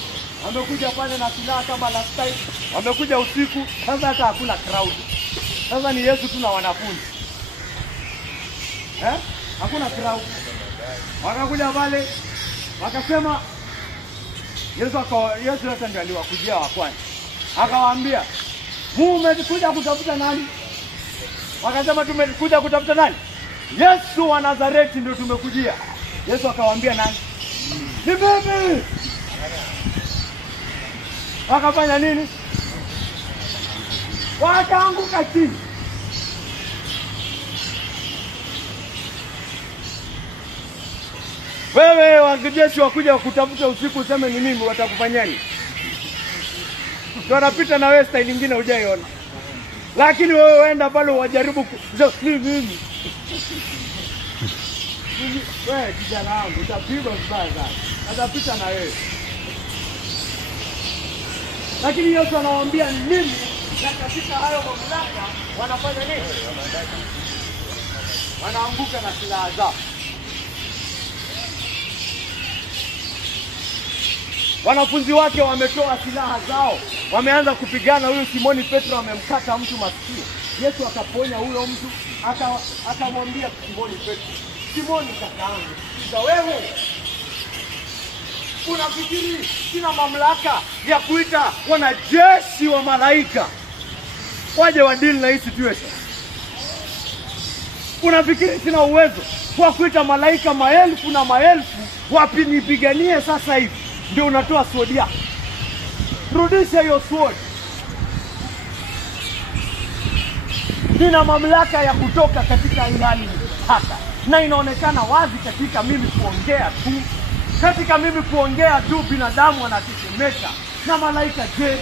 wamekuja pale na silaha kama last time, wamekuja usiku, sasa hata hakuna crowd. Sasa ni Yesu tu na wanafunzi. Hakuna crowd. Wakakuja pale, wakasema Yesu hata ndiye aliwakujia wa kwanza. Akawaambia, "Mmekuja kutafuta nani?" Wakasema, "Tumekuja kutafuta nani?" "Yesu wa Nazareti ndio tumekujia." Yesu akawaambia, "Nani?" "Ni mimi." Wakafanya nini? Wakaanguka chini. Wewe wanajeshi wakuja kutafuta usiku useme ni mimi, watakufanyani? Ndio wanapita na wewe style nyingine hujaiona. Lakini wewe waenda pale wajaribu mimi. Wewe kijana wangu utapigwa vibaya sana. Atapita na wewe. Lakini Yesu anawaambia nini? Na katika hayo mamlaka wanafanya nini? Wanaanguka na silaha zao. Wanafunzi wake wametoa silaha zao, wameanza kupigana. Huyu Simoni Petro amemkata mtu masikio. Yesu akaponya huyo mtu, akamwambia Simoni Petro, "Simoni kakaangu, sasa wewe unafikiri sina mamlaka ya kuita wanajeshi wa malaika waje wadili na hii situation? Unafikiri sina uwezo wa kuita malaika maelfu na maelfu wapinipiganie sasa hivi? Ndio unatoa sword yako. Rudisha hiyo sword. Nina mamlaka ya kutoka katika ilani hata. Na inaonekana wazi katika mimi kuongea tu. Katika mimi kuongea tu binadamu wanatetemeka. Na malaika je?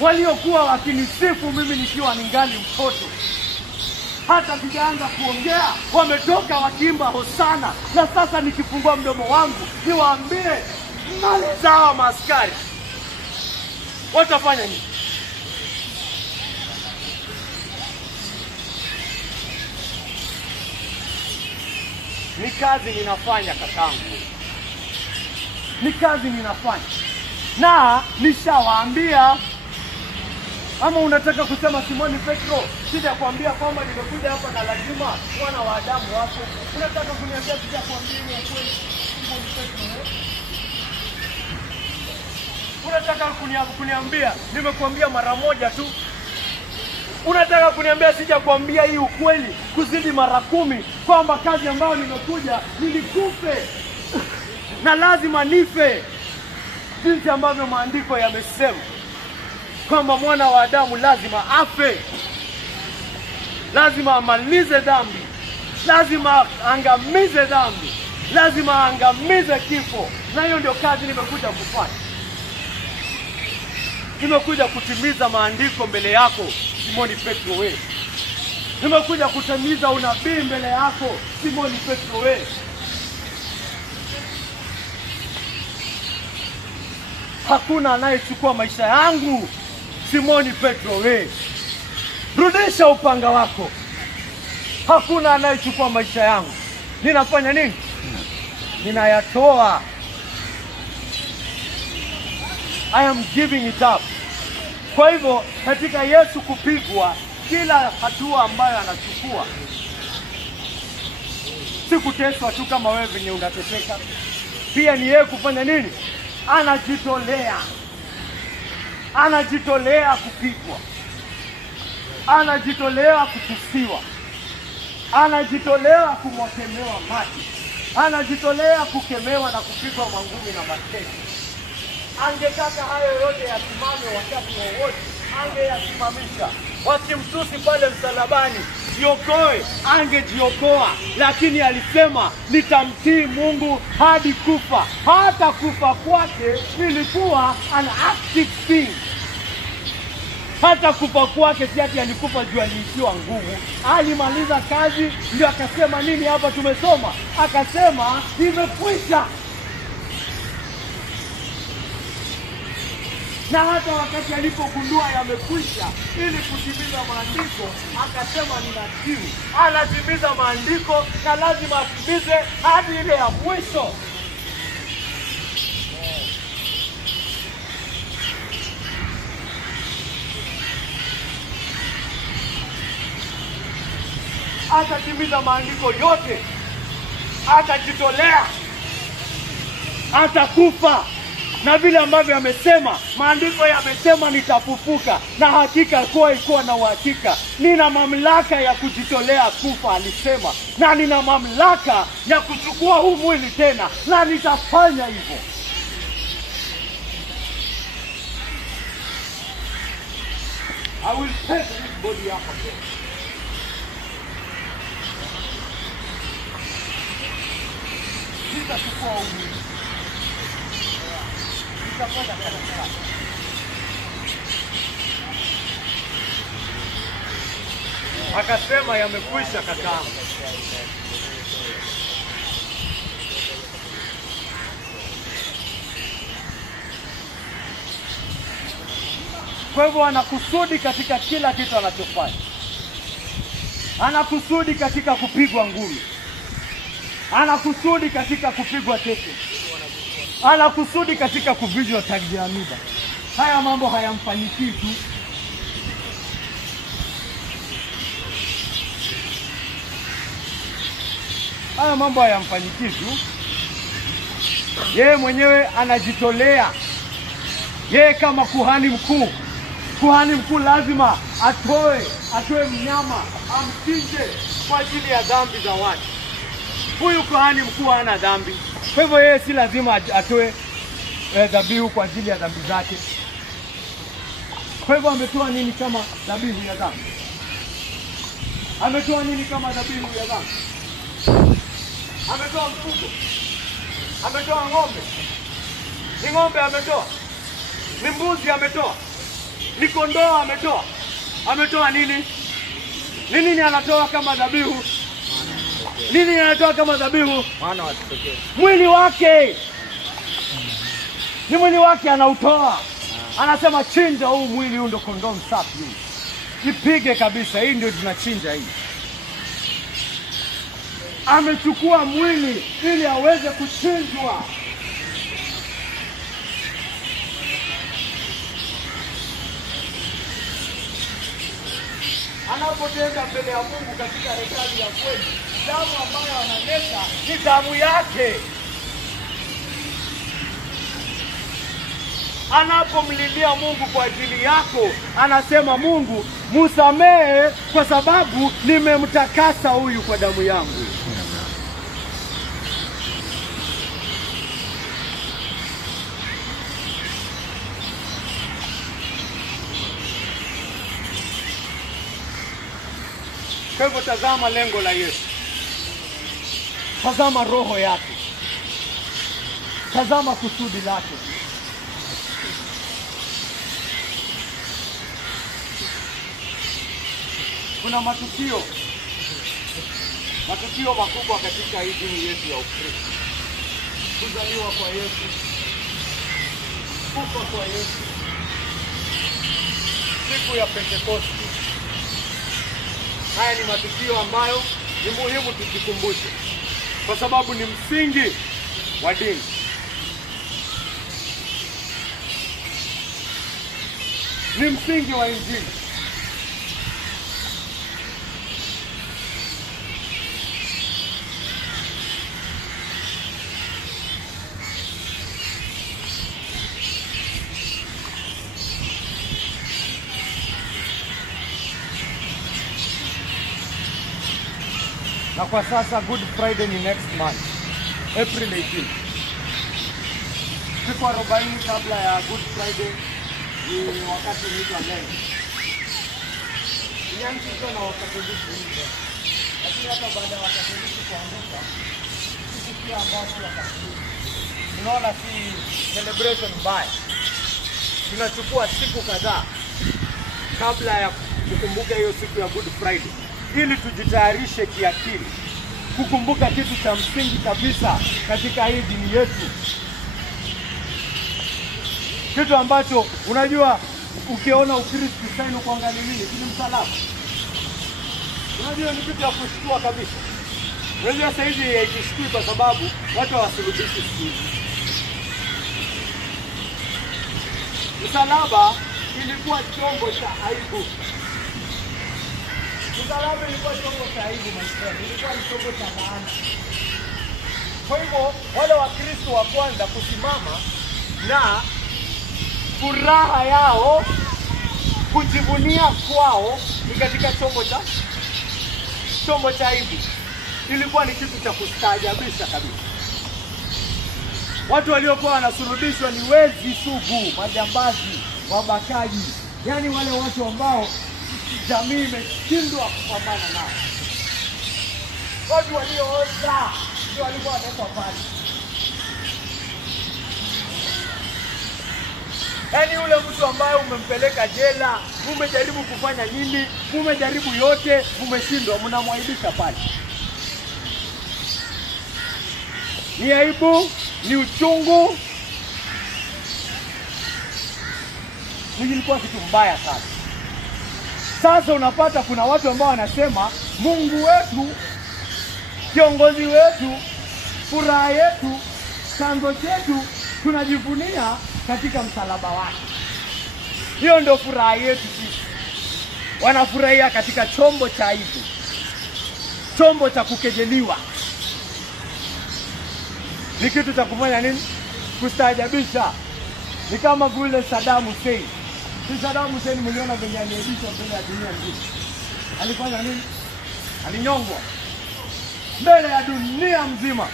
Waliokuwa wakinisifu mimi nikiwa ningali mtoto, hata sijaanza kuongea wametoka wakiimba hosana. Na sasa nikifungua mdomo wangu niwaambie mali zao maaskari, watafanya nini? Ni kazi ninafanya kakangu. Ni kazi ninafanya. Na nishawaambia. Ama unataka kusema Simoni Petro, sija kuambia kwamba nimekuja hapa na lazima mwana wa Adamu wako? Unataka kuniambia sija kuambia ni ukweli Simoni Petro? Unataka kuniambia nimekuambia mara moja tu? Unataka kuniambia sija kuambia hii ukweli kuzidi mara 10 kwamba kazi ambayo nimekuja nilikufe na lazima nife, jinsi ambavyo maandiko yamesema kwamba mwana wa Adamu lazima afe, lazima amalize dhambi, lazima angamize dhambi, lazima angamize kifo. Na hiyo ndio kazi nimekuja kufanya. Nimekuja kutimiza maandiko mbele yako Simoni Petro wewe. Nimekuja kutimiza unabii mbele yako Simoni Petro wewe. Hakuna anayechukua maisha yangu Simoni Petro wewe. Rudisha upanga wako. Hakuna anayechukua maisha yangu. Ninafanya nini? Ninayatoa. I am giving it up. Kwa hivyo katika Yesu kupigwa, kila hatua ambayo anachukua si kuteswa tu kama wewe venye unateseka. Pia ni yeye kufanya nini? Anajitolea. Anajitolea kupigwa. Anajitolea kutusiwa. Anajitolea kumotemewa maji. Anajitolea kukemewa na kupigwa mangumi na mateke. Angetaka hayo yote yasimame wakati wowote, angeyasimamisha. Wakimtusi pale msalabani, jiokoe, angejiokoa. Lakini alisema nitamtii Mungu hadi kufa. Hata kufa kwake ilikuwa an active thing. Hata kufa kwake si ati alikufa juu aliishiwa nguvu. Alimaliza kazi, ndio akasema nini hapa tumesoma? Akasema imekwisha. Na hata wakati alipogundua yamekwisha, ili kutimiza maandiko, akasema nina kiu. Anatimiza maandiko na lazima atimize hadi ile ya mwisho. Atatimiza maandiko yote, atajitolea, atakufa. Na vile ambavyo amesema, maandiko yamesema nitafufuka, na hakika ikuwa na uhakika. Nina mamlaka ya kujitolea kufa, alisema, na nina mamlaka ya kuchukua huu mwili tena, na nitafanya hivyo. I will take this body up again. Nitachukua huu mwili. Akasema yamekwisha kakaa. Kwa hivyo anakusudi katika kila kitu anachofanya. Anakusudi katika kupigwa ngumi. Anakusudi katika kupigwa teke. Anakusudi katika kuvunjwa tagi ya miba. Haya mambo hayamfanyiki tu. Haya mambo hayamfanyiki tu. Yeye mwenyewe anajitolea. Yeye kama kuhani mkuu. Kuhani mkuu lazima atoe mnyama, amchinje kwa ajili ya dhambi za watu. Huyu kuhani mkuu hana dhambi. Kwa hivyo yeye si lazima atoe dhabihu kwa ajili ya dhambi zake. Kwa hivyo ametoa nini kama dhabihu ya dhambi? Ametoa nini kama dhabihu ya dhambi? Ametoa mfugo. Ametoa ng'ombe. Ni ng'ombe ametoa. Ni mbuzi ametoa. Ni kondoo ametoa. Ametoa nini? Nini anatoa kama dhabihu? Nini anatoa kama dhabihu? Maana wasipokee. Mwili wake. Ni mwili wake anautoa. Anasema chinja huu mwili, huu ndo kondoo msafi huu. Ipige kabisa, hii ndio tunachinja hii. Amechukua mwili ili aweze kuchinjwa. Anapotenda mbele ya Mungu katika hekalu ya kweli, damu ambayo analeta ni damu yake. Anapomlilia Mungu kwa ajili yako, anasema Mungu, musamehe kwa sababu nimemtakasa huyu kwa damu yangu. Kwa hivyo tazama lengo la Yesu. Tazama roho yake. Tazama kusudi lake. Kuna matukio makubwa katika hii dini yetu ya Ukristo. Kuzaliwa kwa Yesu, kufa kwa Yesu, siku ya Pentekoste. Haya ni matukio ambayo ni muhimu tusikumbuke, kwa sababu ni msingi wa dini. Ni msingi wa Injili. Na kwa sasa Good Friday ni next month, April 18. Siku 40 kabla ya Good Friday ni wakati unaitwa leo. Ilianza na Wakatoliki hivi. Lakini hata baada ya Wakatoliki kuanguka, sisi pia ambao si Wakatoliki, tunaona si celebration mbaya. Tunachukua siku kadhaa kabla ya kukumbuka hiyo siku ya Good Friday, ili tujitayarishe kiakili kukumbuka kitu cha msingi kabisa katika hii dini yetu. Kitu ambacho unajua ukiona Ukristo sana kuangalia nini? Ni msalaba. Unajua ni kitu cha kushtua kabisa. Unajua sasa hivi haikishitui kwa sababu watu hawasulubishi siku hizi. Msalaba ilikuwa chombo cha aibu. Msalaba ilikuwa chombo cha aibu maishani. Ilikuwa chombo cha laana. Kwa hivyo wale Wakristo wa kwanza kusimama na furaha yao, kujivunia kwao ni katika chombo cha aibu. Ilikuwa ni kitu cha kustaajabisha kabisa. Watu waliokuwa wanasulubishwa ni wezi sugu, majambazi, wabakaji, yani wale watu ambao jamii imeshindwa kupambana nao. Watu waliooza ndio walikuwa wanawekwa pale. Yani yule mtu ambaye umempeleka jela, umejaribu kufanya nini, umejaribu yote, umeshindwa, mnamwaibisha pale. Ni aibu, ni uchungu. Ilikuwa kitu mbaya sana. Sasa unapata kuna watu ambao wanasema Mungu wetu, kiongozi wetu, furaha yetu, chanzo chetu tunajivunia katika msalaba wake. Hiyo ndio furaha yetu sisi. Wanafurahia katika chombo cha aibu, chombo cha kukejeliwa. Ni kitu cha kufanya nini? Kustaajabisha. Ni kama vile Saddam Hussein. Saddam Hussein mliona venye aliaibishwa mbele ya dunia nzima. Alifanya nini? Alinyongwa mbele ya dunia mzima.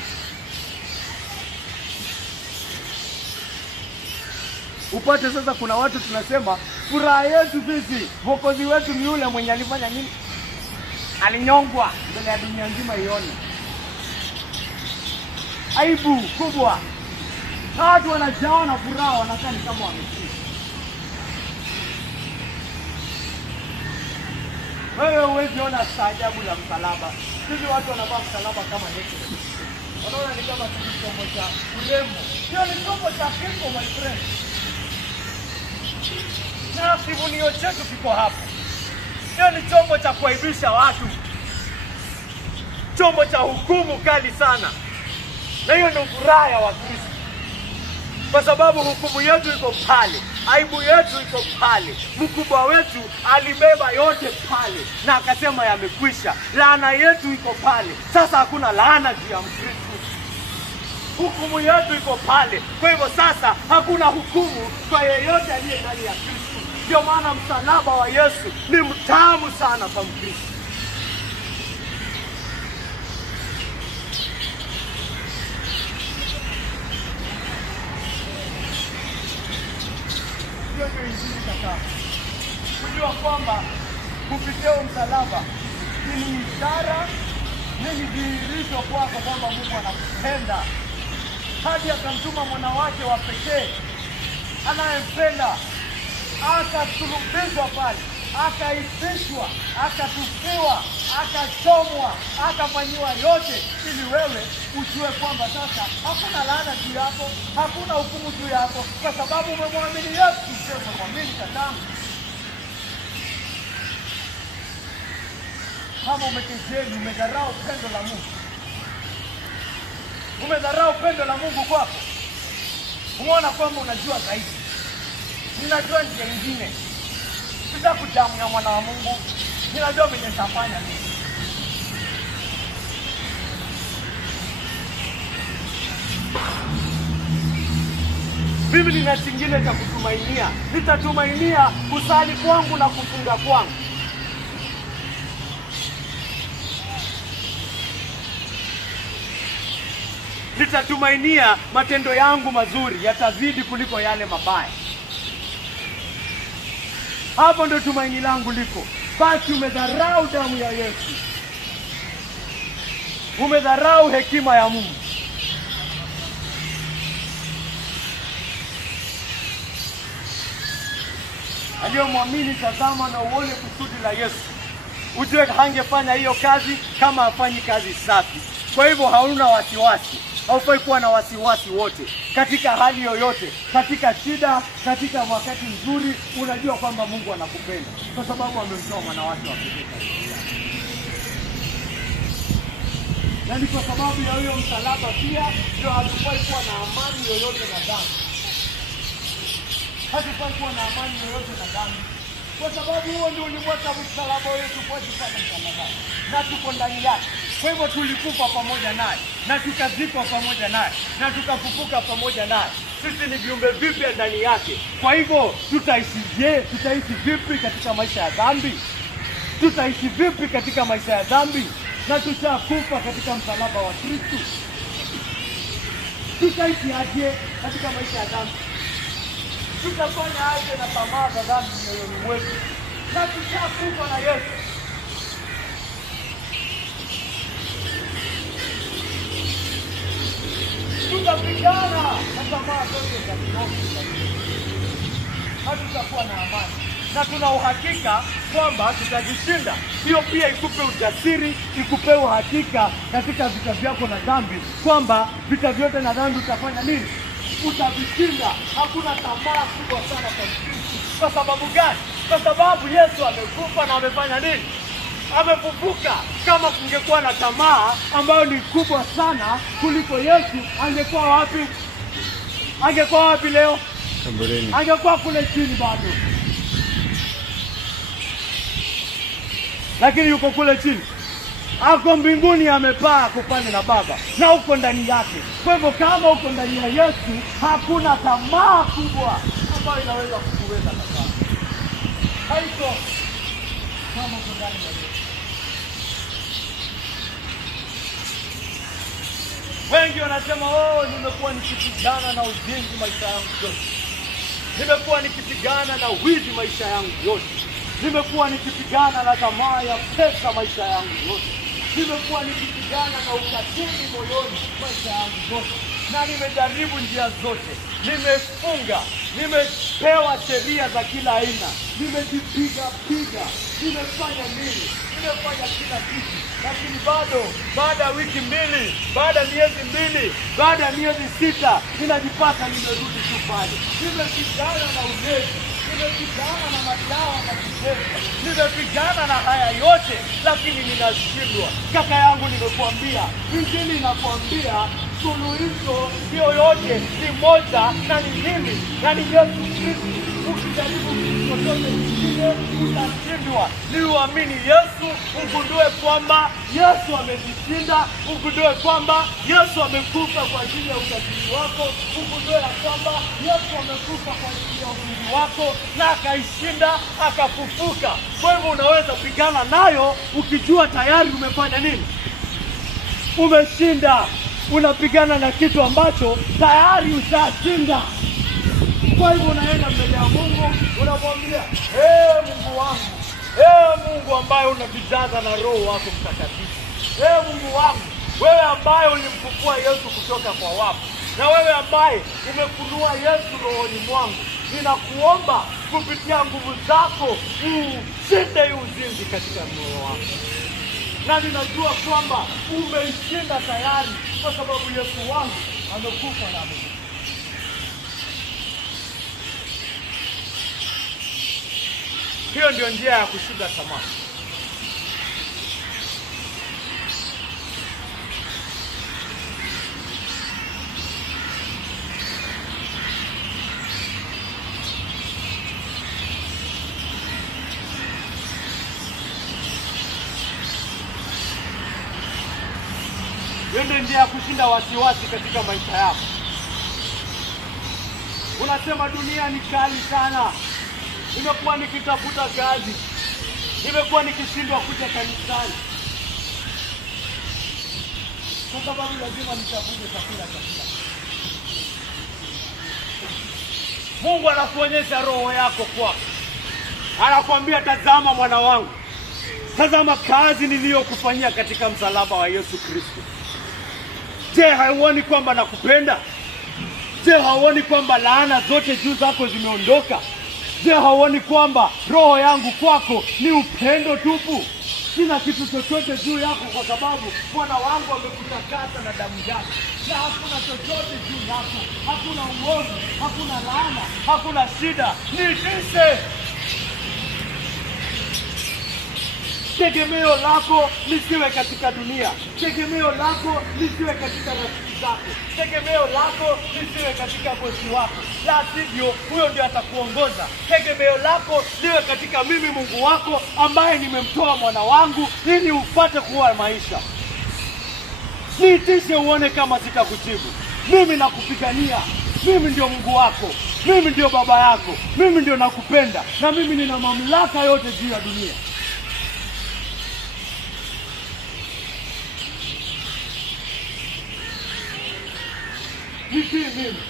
Upate sasa kuna watu tunasema furaha yetu sisi, mwokozi wetu ni yule mwenye alifanya nini? Alinyongwa mbele ya dunia nzima ione. Aibu kubwa. Watu wanajawa na furaha, wanakaa ni kama wameshinda. Wewe huwezi ona staajabu la msalaba. Sisi watu wanavaa msalaba kama necklace. Wanaona ni kama chombo cha urembo. Hiyo ni chombo cha kifo, my friend. Na kivunio chetu kiko hapa. Hiyo ni chombo cha kuaibisha watu. Chombo cha hukumu kali sana. Na hiyo ndio furaha ya Wakristo. Kwa sababu hukumu yetu iko pale, aibu yetu iko pale. Mkubwa wetu alibeba yote pale na akasema yamekwisha. Laana yetu iko pale. Sasa hakuna laana juu ya Mkristo. Hukumu yetu iko pale. Kwa hivyo sasa hakuna hukumu kwa yeyote aliye ndani ya Kristo. Ndio maana msalaba wa Yesu ni mtamu sana kwa Mkristo. Ndio injili kaka. Kujua kwamba kupitia msalaba ni ishara, ni dhihirisho kwako kwamba Mungu anakupenda. Hadi akamtuma mwana wake wa pekee anayempenda, akasulubishwa pale, akaitishwa, akatufiwa, akachomwa, akafanyiwa yote ili wewe ujue kwamba sasa hakuna laana juu yako, hakuna hukumu juu yako, kwa sababu umemwamini Yesu. Sema mwamini katamu. Kama umekejeli, umedharau pendo la Mungu, umedharau pendo la Mungu kwako, umeona kwamba unajua zaidi, ninajua njia nyingine, sitakudamu ya mwana wa Mungu, ninajua venye nitafanya nini. Mimi nina kingine cha kutumainia. Nitatumainia kusali kwangu na kufunga kwangu. Nitatumainia matendo yangu mazuri yatazidi kuliko yale mabaya. Hapo ndio tumaini langu liko. Basi umedharau damu ya Yesu. Umedharau hekima ya Mungu. Aliyomwamini tazama na uone kusudi la Yesu. Ujue hangefanya hiyo kazi kama hafanyi kazi safi. Kwa hivyo hauna wasiwasi. Haufai kuwa na wasiwasi wote. Katika hali yoyote, katika shida, katika wakati mzuri, unajua kwamba Mungu anakupenda. Kwa sababu amemtoa mwana wake wa pekee. Na ni kwa sababu ya hiyo msalaba pia ndio hatufai kuwa na amani yoyote na dhambi. Hatufai kuwa na amani yoyote na dhambi. Kwa sababu huo ndio ulimweka msalaba wetu kwa kufanya msalaba. Na tuko ndani yake. Kwa hivyo tulikufa pamoja naye, na tukazikwa pamoja naye, na tukafufuka pamoja naye. Sisi ni viumbe vipya ndani yake. Kwa hivyo tutaishije? Tutaishi vipi katika maisha ya dhambi? Tutaishi vipi katika maisha ya dhambi? Na tutakufa katika msalaba wa Kristo. Tutaishi aje katika maisha ya dhambi? Tutafanya aje na tamaa za dhambi mioyoni mwetu? Na tutakufa na Yesu. Tutapigana na tamaa zote za dunia. Hatutakuwa na amani. Na tuna uhakika kwamba tutajishinda. Hiyo pia ikupe ujasiri, ikupe uhakika katika vita vyako na dhambi, kwamba vita vyote na dhambi utafanya nini? Utavishinda. Hakuna tamaa kubwa sana kwa Kristo. Kwa sababu gani? Kwa sababu Yesu amekufa na amefanya nini? Amefufuka. Kama kungekuwa na tamaa ambayo ni kubwa sana kuliko Yesu, angekuwa wapi? Angekuwa wapi leo? Kaburini. Angekuwa kule chini bado. Lakini yuko kule chini. Ako mbinguni, amepaa kupanda na Baba, na uko ndani yake. Kwa hivyo kama uko ndani ya Yesu, hakuna tamaa kubwa ambayo inaweza kukuweza kabisa. Haiko kama uko ndani ya Yesu. Wengi wanasema, nimekuwa nikipigana na uzinzi maisha yangu yote. Nimekuwa nikipigana na wizi maisha yangu yote. Nimekuwa nikipigana na tamaa ya pesa maisha yangu yote. Nimekuwa nikipigana na ukatili moyoni maisha yangu yote. Na nimejaribu njia zote. Nimefunga. Nimepewa sheria za kila aina. Nimejipiga. Nimefanya nini? Nimefanya kila kitu. Lakini bado, baada ya wiki mbili, baada ya miezi mbili, baada ya miezi 6, ninajipata nimerudi tu pale. Nimepigana na ulevi. Nimepigana na madawa na kijefa. Nimepigana na haya yote, lakini ninashindwa. Kaka yangu, nimekuambia, Injili inakuambia suluhisho hiyo yote ni moja, na ni nini? Na ni Yesu Kristo. Ukijaribu chochote kingine utashindwa. Ni uamini Yesu, ugundue kwamba Yesu amejishinda, ugundue kwamba Yesu amekufa kwa ajili ya ukatili wako, ugundue ya kwamba Yesu amekufa kwa ajili ya mwili wako na akaishinda, akafufuka. Kwa hivyo unaweza kupigana nayo ukijua tayari umefanya nini? Umeshinda. Unapigana na kitu ambacho tayari ushashinda. Kwa hivyo unaenda mbele ya Mungu, unamwambia, Mungu wangu, Mungu ambaye unatujaza na Roho wako Mtakatifu. Mungu wangu, wewe ambaye ulimfufua Yesu kutoka kwa wafu, na wewe ambaye umefunua Yesu rohoni mwangu, ninakuomba kupitia nguvu zako ushinde uzinzi katika moyo wako. Na ninajua kwamba umeishinda tayari, kwa sababu Yesu wangu amekufa na amefufuka. Hiyo ndio njia ya kushinda tamaa. Hiyo ndio njia ya kushinda wasiwasi katika maisha yako. Unasema dunia ni kali sana. Nimekuwa nikitafuta kazi. Nimekuwa nikishindwa kuja kanisani. Kwa sababu lazima nitafute chakula. Mungu anakuonyesha roho yako kwako. Anakuambia, tazama mwana wangu, tazama kazi niliyokufanyia katika msalaba wa Yesu Kristo. Je, hauoni kwamba nakupenda? Je, hauoni kwamba laana zote juu zako zimeondoka? Je, hauoni kwamba roho yangu kwako ni upendo tupu? Sina kitu chochote juu yako kwa sababu Bwana wangu amekutakasa na damu yake. Na hakuna chochote juu yako. Hakuna uovu, hakuna laana, hakuna shida. Nitishe. Tegemeo lako lisiwe katika dunia. Tegemeo lako lisiwe katika rafiki zako. Tegemeo lako lisiwe katika bosi wako. La sivyo, huyo ndiye atakuongoza. Tegemeo lako liwe katika mimi Mungu wako ambaye nimemtoa mwana wangu ili upate kuwa maisha. Niitishe uone kama sitakujibu. Mimi nakupigania. Mimi ndio Mungu wako. Mimi ndio baba yako. Mimi ndio nakupenda. Na mimi nina mamlaka yote juu ya dunia. Nitii mimi.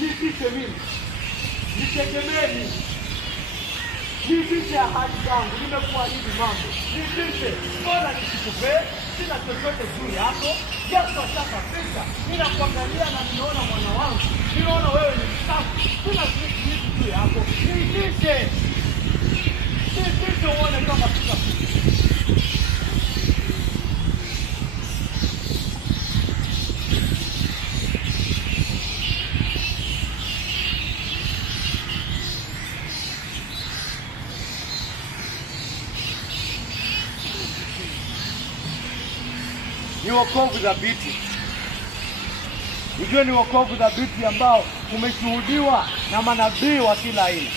Nitishe mimi. Nitegemee mimi. Nitishe ahadi zangu. Nimekuahidi mambo. Nitishe. Mbona nisikupee? Sina chochote juu yako. Yesu ashakapita. Ninakuangalia na ninaona mwana wangu. Ninaona wewe ni msafi. Sina kitu juu yako. Nitishe. Nitishe uone kama tutapita. Ni wokovu dhabiti. Ujue ni wokovu dhabiti ambao umeshuhudiwa na manabii wa kila aina.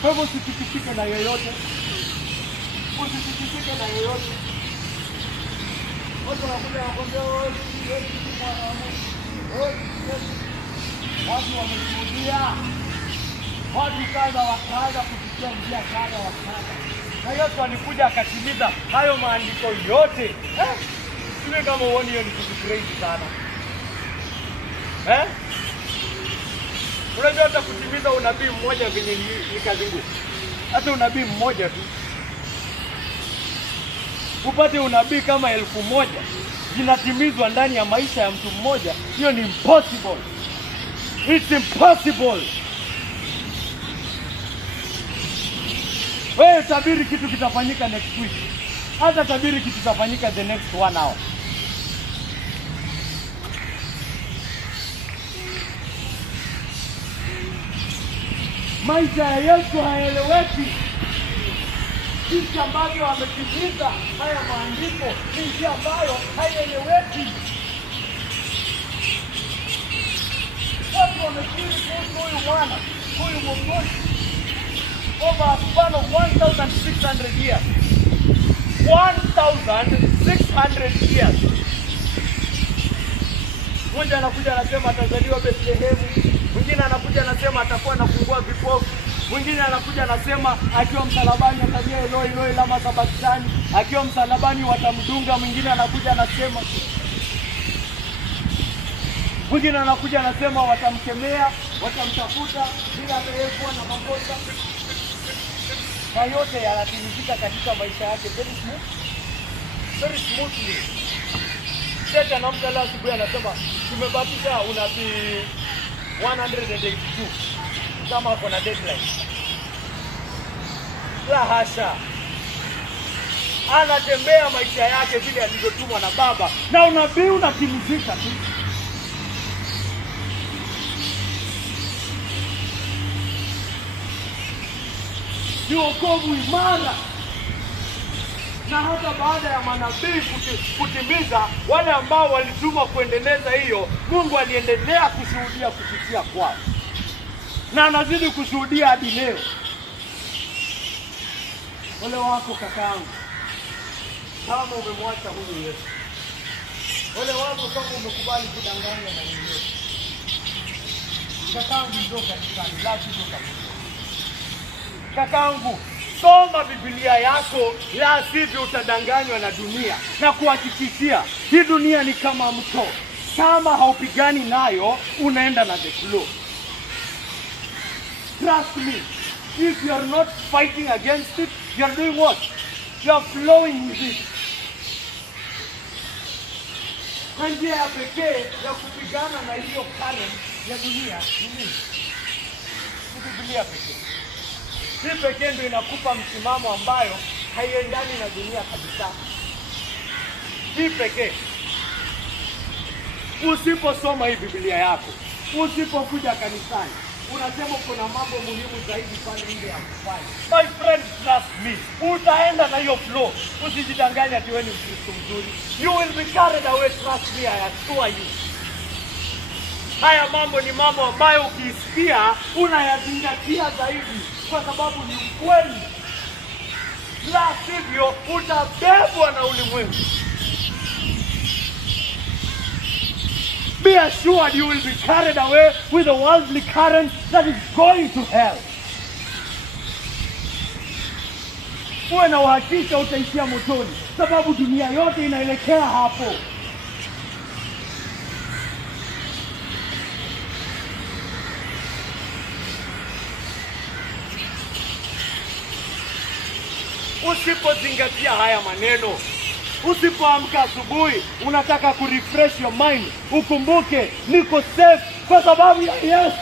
Kwa hivyo usitikisike na yeyote. Usitikisike na yeyote. Watu wanakuja wanakuambia watu wameshuhudia. Watu kadha wakaanza kupitia njia kadha wakaanza. Na Yesu alikuja akatimiza hayo maandiko yote. Sio kama uone hiyo ni kitu crazy sana. Unajua hata kutimiza unabii mmoja venye ni kazi ngumu. Hata unabii mmoja tu. Upate unabii kama 1000 zinatimizwa ndani ya maisha ya mtu mmoja, hiyo ni impossible. It's impossible. Wewe tabiri kitu kitafanyika next week. Hata tabiri kitu kitafanyika the next 1 hour. Maisha ya Yesu haeleweki. Jinsi ambavyo ametimiza haya maandiko ni njia ambayo haieleweki. Watu wamefikiri kuhusu huyu mwana, huyu Mwokozi over a span of 1,600 years. 1,600 years. Mmoja anakuja anasema atazaliwa Bethlehemu. Mwingine anakuja anasema atakuwa anafungua vipofu. Mwingine anakuja anasema akiwa msalabani atajia Eloi Eloi lama sabachthani. Akiwa msalabani watamdunga. Mwingine anakuja anasema. Mwingine anakuja anasema watamkemea, watamtafuta bila kuwa na makosa. Na yote yanatimizika katika maisha yake very smoothly. Sasa anamka leo asubuhi anasema tumebakisha unabii 182 kama kuna deadline. La hasha. Anatembea maisha yake vile alivyotumwa na Baba na unabii unatimizika tu. Ni wokovu imara. Na hata baada ya manabii kutimiza, wale ambao walitumwa kuendeleza hiyo, Mungu aliendelea kushuhudia kupitia kwao. Na anazidi kushuhudia hadi leo. Wale wako kakaangu, kama umemwacha huyu Yesu. Wale wako kama umekubali kudanganywa na Yesu. Kakaangu ndio kanisani, lazima utakuwa. Kakaangu, soma Biblia yako, la sivyo utadanganywa na dunia. Na kuhakikishia, hii dunia ni kama mto. Kama haupigani nayo, unaenda na the flow. Trust me. If you are not fighting against it, you are doing what? You are flowing with it. Na njia ya pekee ya kupigana na hiyo current ya dunia ni nini? Ni Biblia pekee. Hii pekee ndio inakupa msimamo ambayo haiendani na dunia kabisa. Hii pekee. Usiposoma hii Biblia yako, usipokuja kanisani, unasema kuna mambo muhimu zaidi pale nje ya kufanya. My friend, trust me. Utaenda na hiyo flow. Usijidanganye ati wewe ni Mkristo mzuri. You will be carried away, trust me, I assure you. Haya mambo ni mambo ambayo ukisikia unayazingatia zaidi kwa sababu ni ukweli. La sivyo utabebwa na ulimwengu. Be assured you will be carried away with a worldly current that is going to hell. Uwe na uhakika utaishia motoni, sababu dunia yote inaelekea hapo. Usipozingatia haya maneno, usipoamka asubuhi unataka kurefresh your mind, ukumbuke niko safe kwa sababu ya Yesu.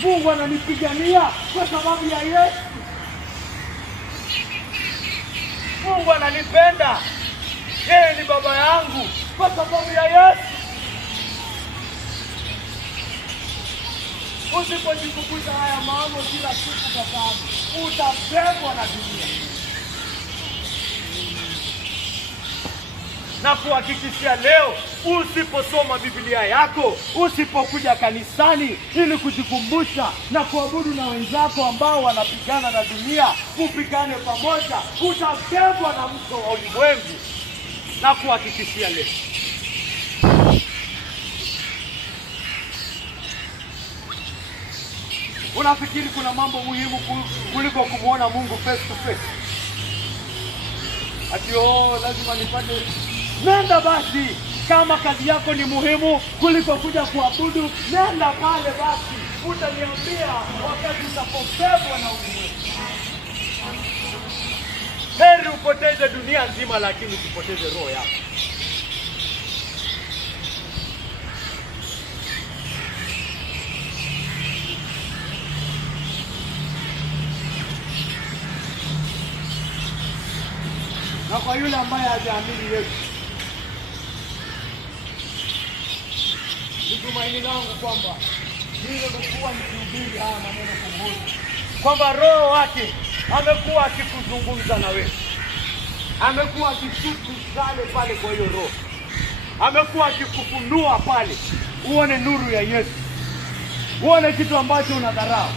Mungu ananipigania kwa sababu ya Yesu. Mungu ananipenda, yeye ni baba yangu kwa sababu ya Yesu. Usipojikumbusha haya mambo kila siku kwa sababu utabebwa na dunia. Na kuhakikishia leo, usiposoma Biblia yako, usipokuja kanisani ili kujikumbusha na kuabudu na wenzako ambao wanapigana na dunia, kupigane pamoja, utabebwa na mto wa ulimwengu. Na kuhakikishia leo, unafikiri kuna mambo muhimu kuliko kumuona Mungu face to face? Ati lazima nipate. Nenda basi, kama kazi yako ni muhimu kuliko kuja kuabudu, nenda pale basi. Utaniambia wakati utapobebwa na ulimwengu. Heri upoteze dunia nzima lakini usipoteze roho yako. Na kwa yule ambaye hajaamini Yesu, ni tumaini langu kwamba nimekuwa nikihubiri haya maneno kwa Mungu, kwamba Roho wake amekuwa akikuzungumza na wewe, amekuwa akikukusale pale kwa hiyo Roho, amekuwa akikufunua pale uone nuru ya Yesu, uone kitu ambacho unadharau,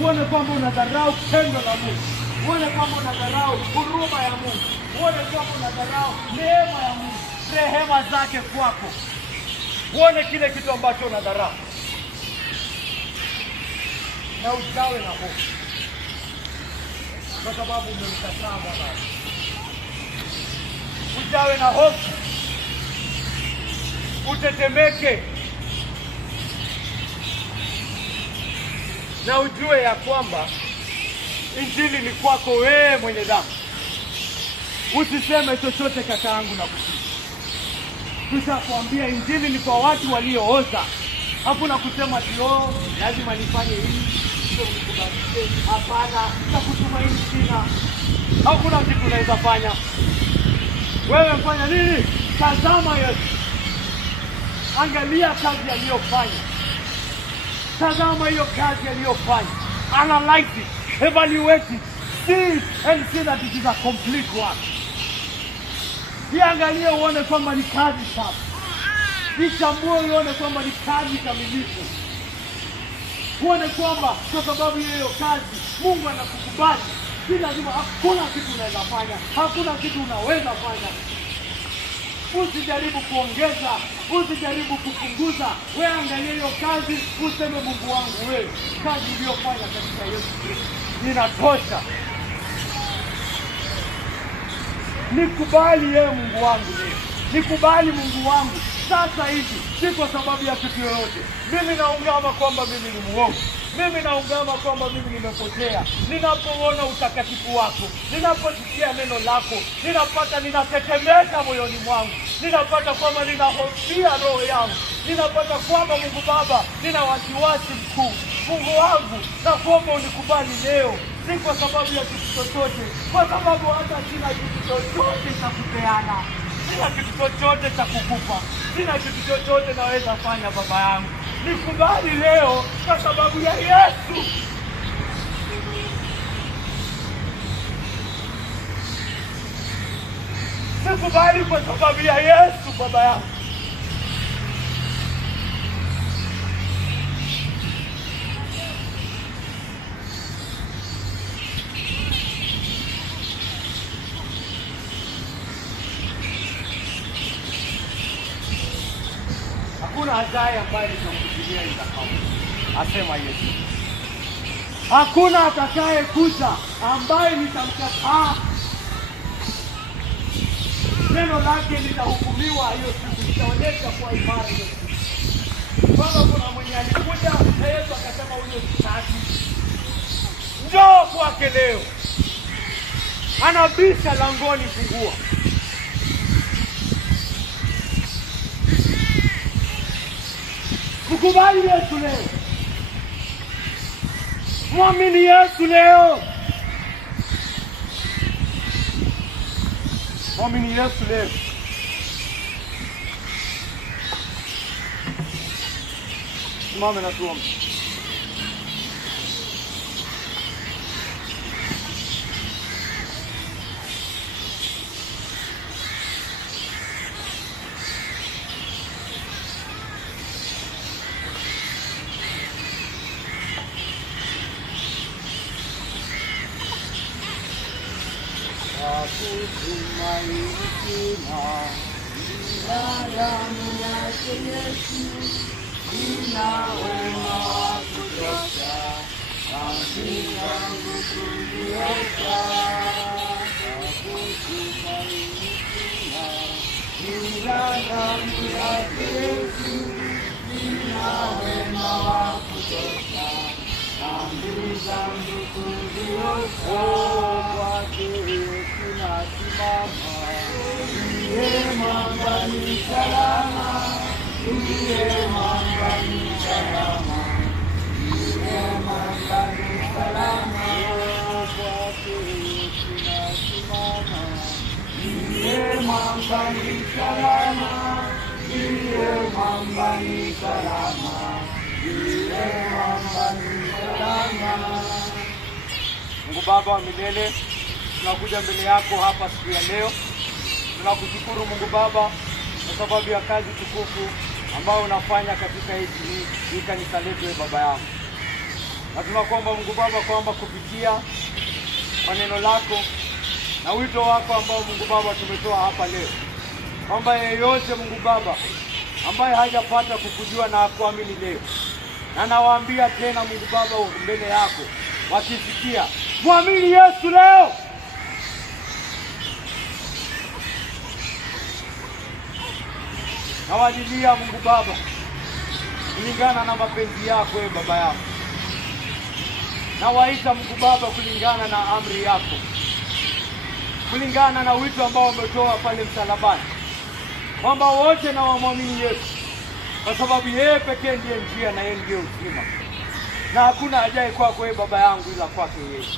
uone kwamba unadharau pendo la Mungu, uone kwamba unadharau huruma ya Mungu, uone kwamba unadharau neema ya Mungu, rehema zake kwako. Uone kile kitu ambacho unadharau na ujawe na hofu kwa sababu umemkataa Bwana. Ujawe na hofu, utetemeke, na ujue ya kwamba injili ni kwako wewe mwenye dhambi. Usiseme chochote kaka yangu na kusikia. Tutakwambia injili ni kwa watu waliooza. Hakuna kusema tio lazima nifanye hivi ndio nikubariki. Hapana, nakutumaini sina. Hakuna kitu unaweza fanya. Wewe mfanya nini? Tazama Yesu. Angalia kazi aliyofanya. Tazama hiyo kazi aliyofanya. Analyze it, evaluate it, see it and see that it is a complete work. Iangalie uone kwamba ni kazi safi. Ichambue uone kwamba ni kazi kamilifu. Uone kwamba kwa sababu hiyo kazi Mungu anakukubali. Si lazima, hakuna kitu unaweza fanya, hakuna kitu unaweza fanya. Usijaribu kuongeza, usijaribu kupunguza. Wewe angalia hiyo kazi, useme Mungu wangu wewe, kazi uliyofanya katika Yesu Kristo inatosha. Nikubali yeye Mungu wangu leo. Nikubali Mungu wangu sasa hivi, si kwa sababu ya kitu yoyote. Mimi naungama kwamba mimi ni muongo. Mimi naungama kwamba mimi nimepotea. Ninapoona utakatifu wako, ninaposikia neno lako, ninatetemeka moyoni mwangu. Ninapata kwamba ninahofia roho yangu. Ninapata kwamba Mungu Baba, nina wasiwasi mkuu. Mungu wangu, nakuomba unikubali leo, si kwa sababu ya kitu chochote, kwa sababu hata sina kitu chochote cha kupeana. Sina kitu chochote cha kukupa. Sina kitu chochote naweza fanya Baba yangu. Nikubali leo kwa sababu ya Yesu. Nikubali kwa sababu ya Yesu Baba yangu. Hakuna ajaye ambaye nitamkujilia nitakao. Asema Yesu. Hakuna atakaye kuja ambaye nitamkataa. Neno lake litahukumiwa hiyo siku, litaonyesha kwa imara hiyo siku. Kwamba kuna mwenye alikuja na Yesu akasema huyo sitaki. Njoo kwake leo. Anabisha langoni, fungua. Mkubali Yesu leo. Mwamini Yesu leo. Mwamini Yesu leo. Simame na tuombe. Kutumaini sina, damu yake Yesu, ina wema wa kutosha, dhambi zangu kuziosha. Kutumaini sina, damu yake Yesu, ina wema wa kutosha, dhambi zangu kuziosha. Ndiye mwamba ni salama, ndiye mwamba ni salama, ndiye mwamba ni salama, kwake tunasimama. Ndiye mwamba ni salama, ndiye mwamba ni salama, ndiye mwamba ni salama. Mungu Baba wa milele, tunakuja mbele yako hapa siku ya leo. Tunakushukuru Mungu Baba kwa sababu ya kazi tukufu ambayo unafanya katika hii kanisa letu Baba yangu. Na tunakuomba Mungu Baba kwamba kupitia kwa neno lako na wito wako ambao Mungu Baba tumetoa hapa leo, kwamba yeyote Mungu Baba ambaye hajapata kukujua na kuamini leo, na nawaambia tena Mungu Baba mbele yako wakisikia, muamini Yesu leo. Nawadilia Mungu Baba kulingana na mapenzi yako Baba yangu. Nawaita Mungu Baba kulingana na amri yako, kulingana na wito ambao umetoa pale msalabani, kwamba wote na wamwamini Yesu, kwa sababu yeye pekee ndiye njia na yeye ndiye uzima, na hakuna ajaye kwako Baba yangu ila kwake yeye.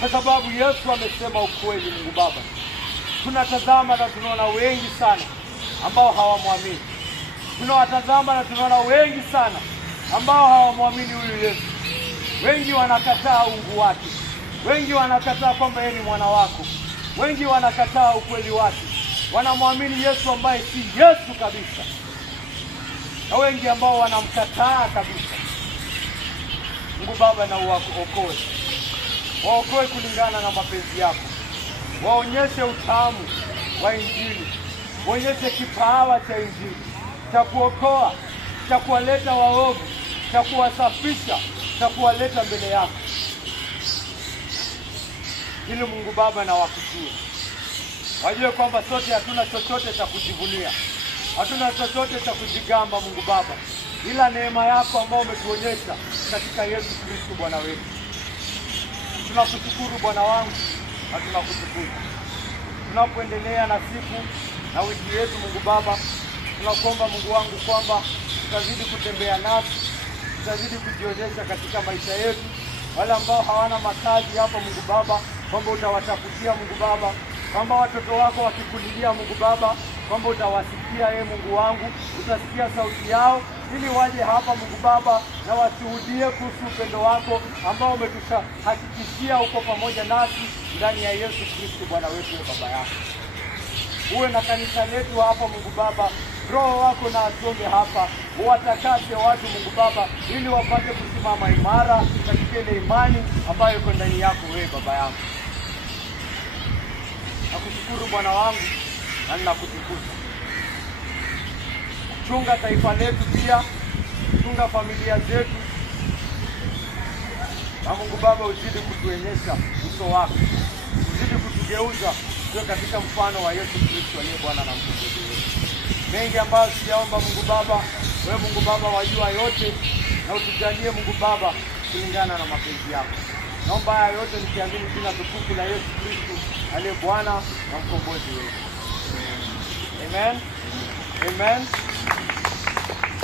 Kwa sababu Yesu amesema ukweli Mungu Baba, tunatazama na tunaona wengi sana ambao hawamwamini. Tunawatazama na tunaona wengi sana ambao hawamwamini huyu Yesu. Wengi wanakataa uungu wake. Wengi wanakataa kwamba yeye ni mwana wako. Wengi wanakataa ukweli wake. Wanamwamini Yesu ambaye si Yesu kabisa. Na wengi ambao wanamkataa kabisa. Mungu Baba, na uwaokoe. Waokoe kulingana na mapenzi yako. Waonyeshe utamu wa Injili. Waonyeshe kipawa cha Injili, cha kuokoa, cha kuwaleta waovu, cha kuwasafisha, cha kuwaleta mbele yako. Ili Mungu Baba na wakujue. Wajue kwamba sote hatuna chochote cha kujivunia. Hatuna chochote cha kujigamba Mungu Baba, ila neema yako ambayo umetuonyesha katika Yesu Kristo Bwana wetu. Tunakushukuru Bwana wangu na tunakushukuru. Tunapoendelea na siku na wiki yetu Mungu Baba, tunakuomba Mungu wangu kwamba utazidi kutembea nasi, utazidi kujionyesha katika maisha yetu. Wale ambao hawana makazi hapa Mungu Baba, kwamba utawatafutia Mungu Baba, kwamba watoto wako wakikulilia Mungu Baba, kwamba utawasikia Mungu wangu, utasikia sauti yao ili waje hapa Mungu Baba na washuhudie kuhusu upendo wako ambao umetuhakikishia uko pamoja nasi ndani ya Yesu Kristo Bwana wetu Baba yako. Uwe na kanisa letu hapa Mungu Baba, Roho wako na asonge hapa, uwatakase watu Mungu Baba, ili wapate kusimama imara katika ile imani ambayo iko ndani yako wewe Baba yangu. Nakushukuru Bwana wangu na ninakutukuza. Chunga taifa letu pia, chunga familia zetu. Na Mungu Baba uzidi kutuonyesha uso wako, uzidi kutugeuza tuwe katika mfano wa Yesu Kristo aliye Bwana na Mkombozi wetu. Mengi ambayo sijaomba Mungu Baba, wewe Mungu Baba wajua yote, na utujalie Mungu Baba kulingana na mapenzi yako. Naomba haya yote nikiamini jina tukufu la Yesu Kristo aliye Bwana na Mkombozi wetu. Amen. Amen.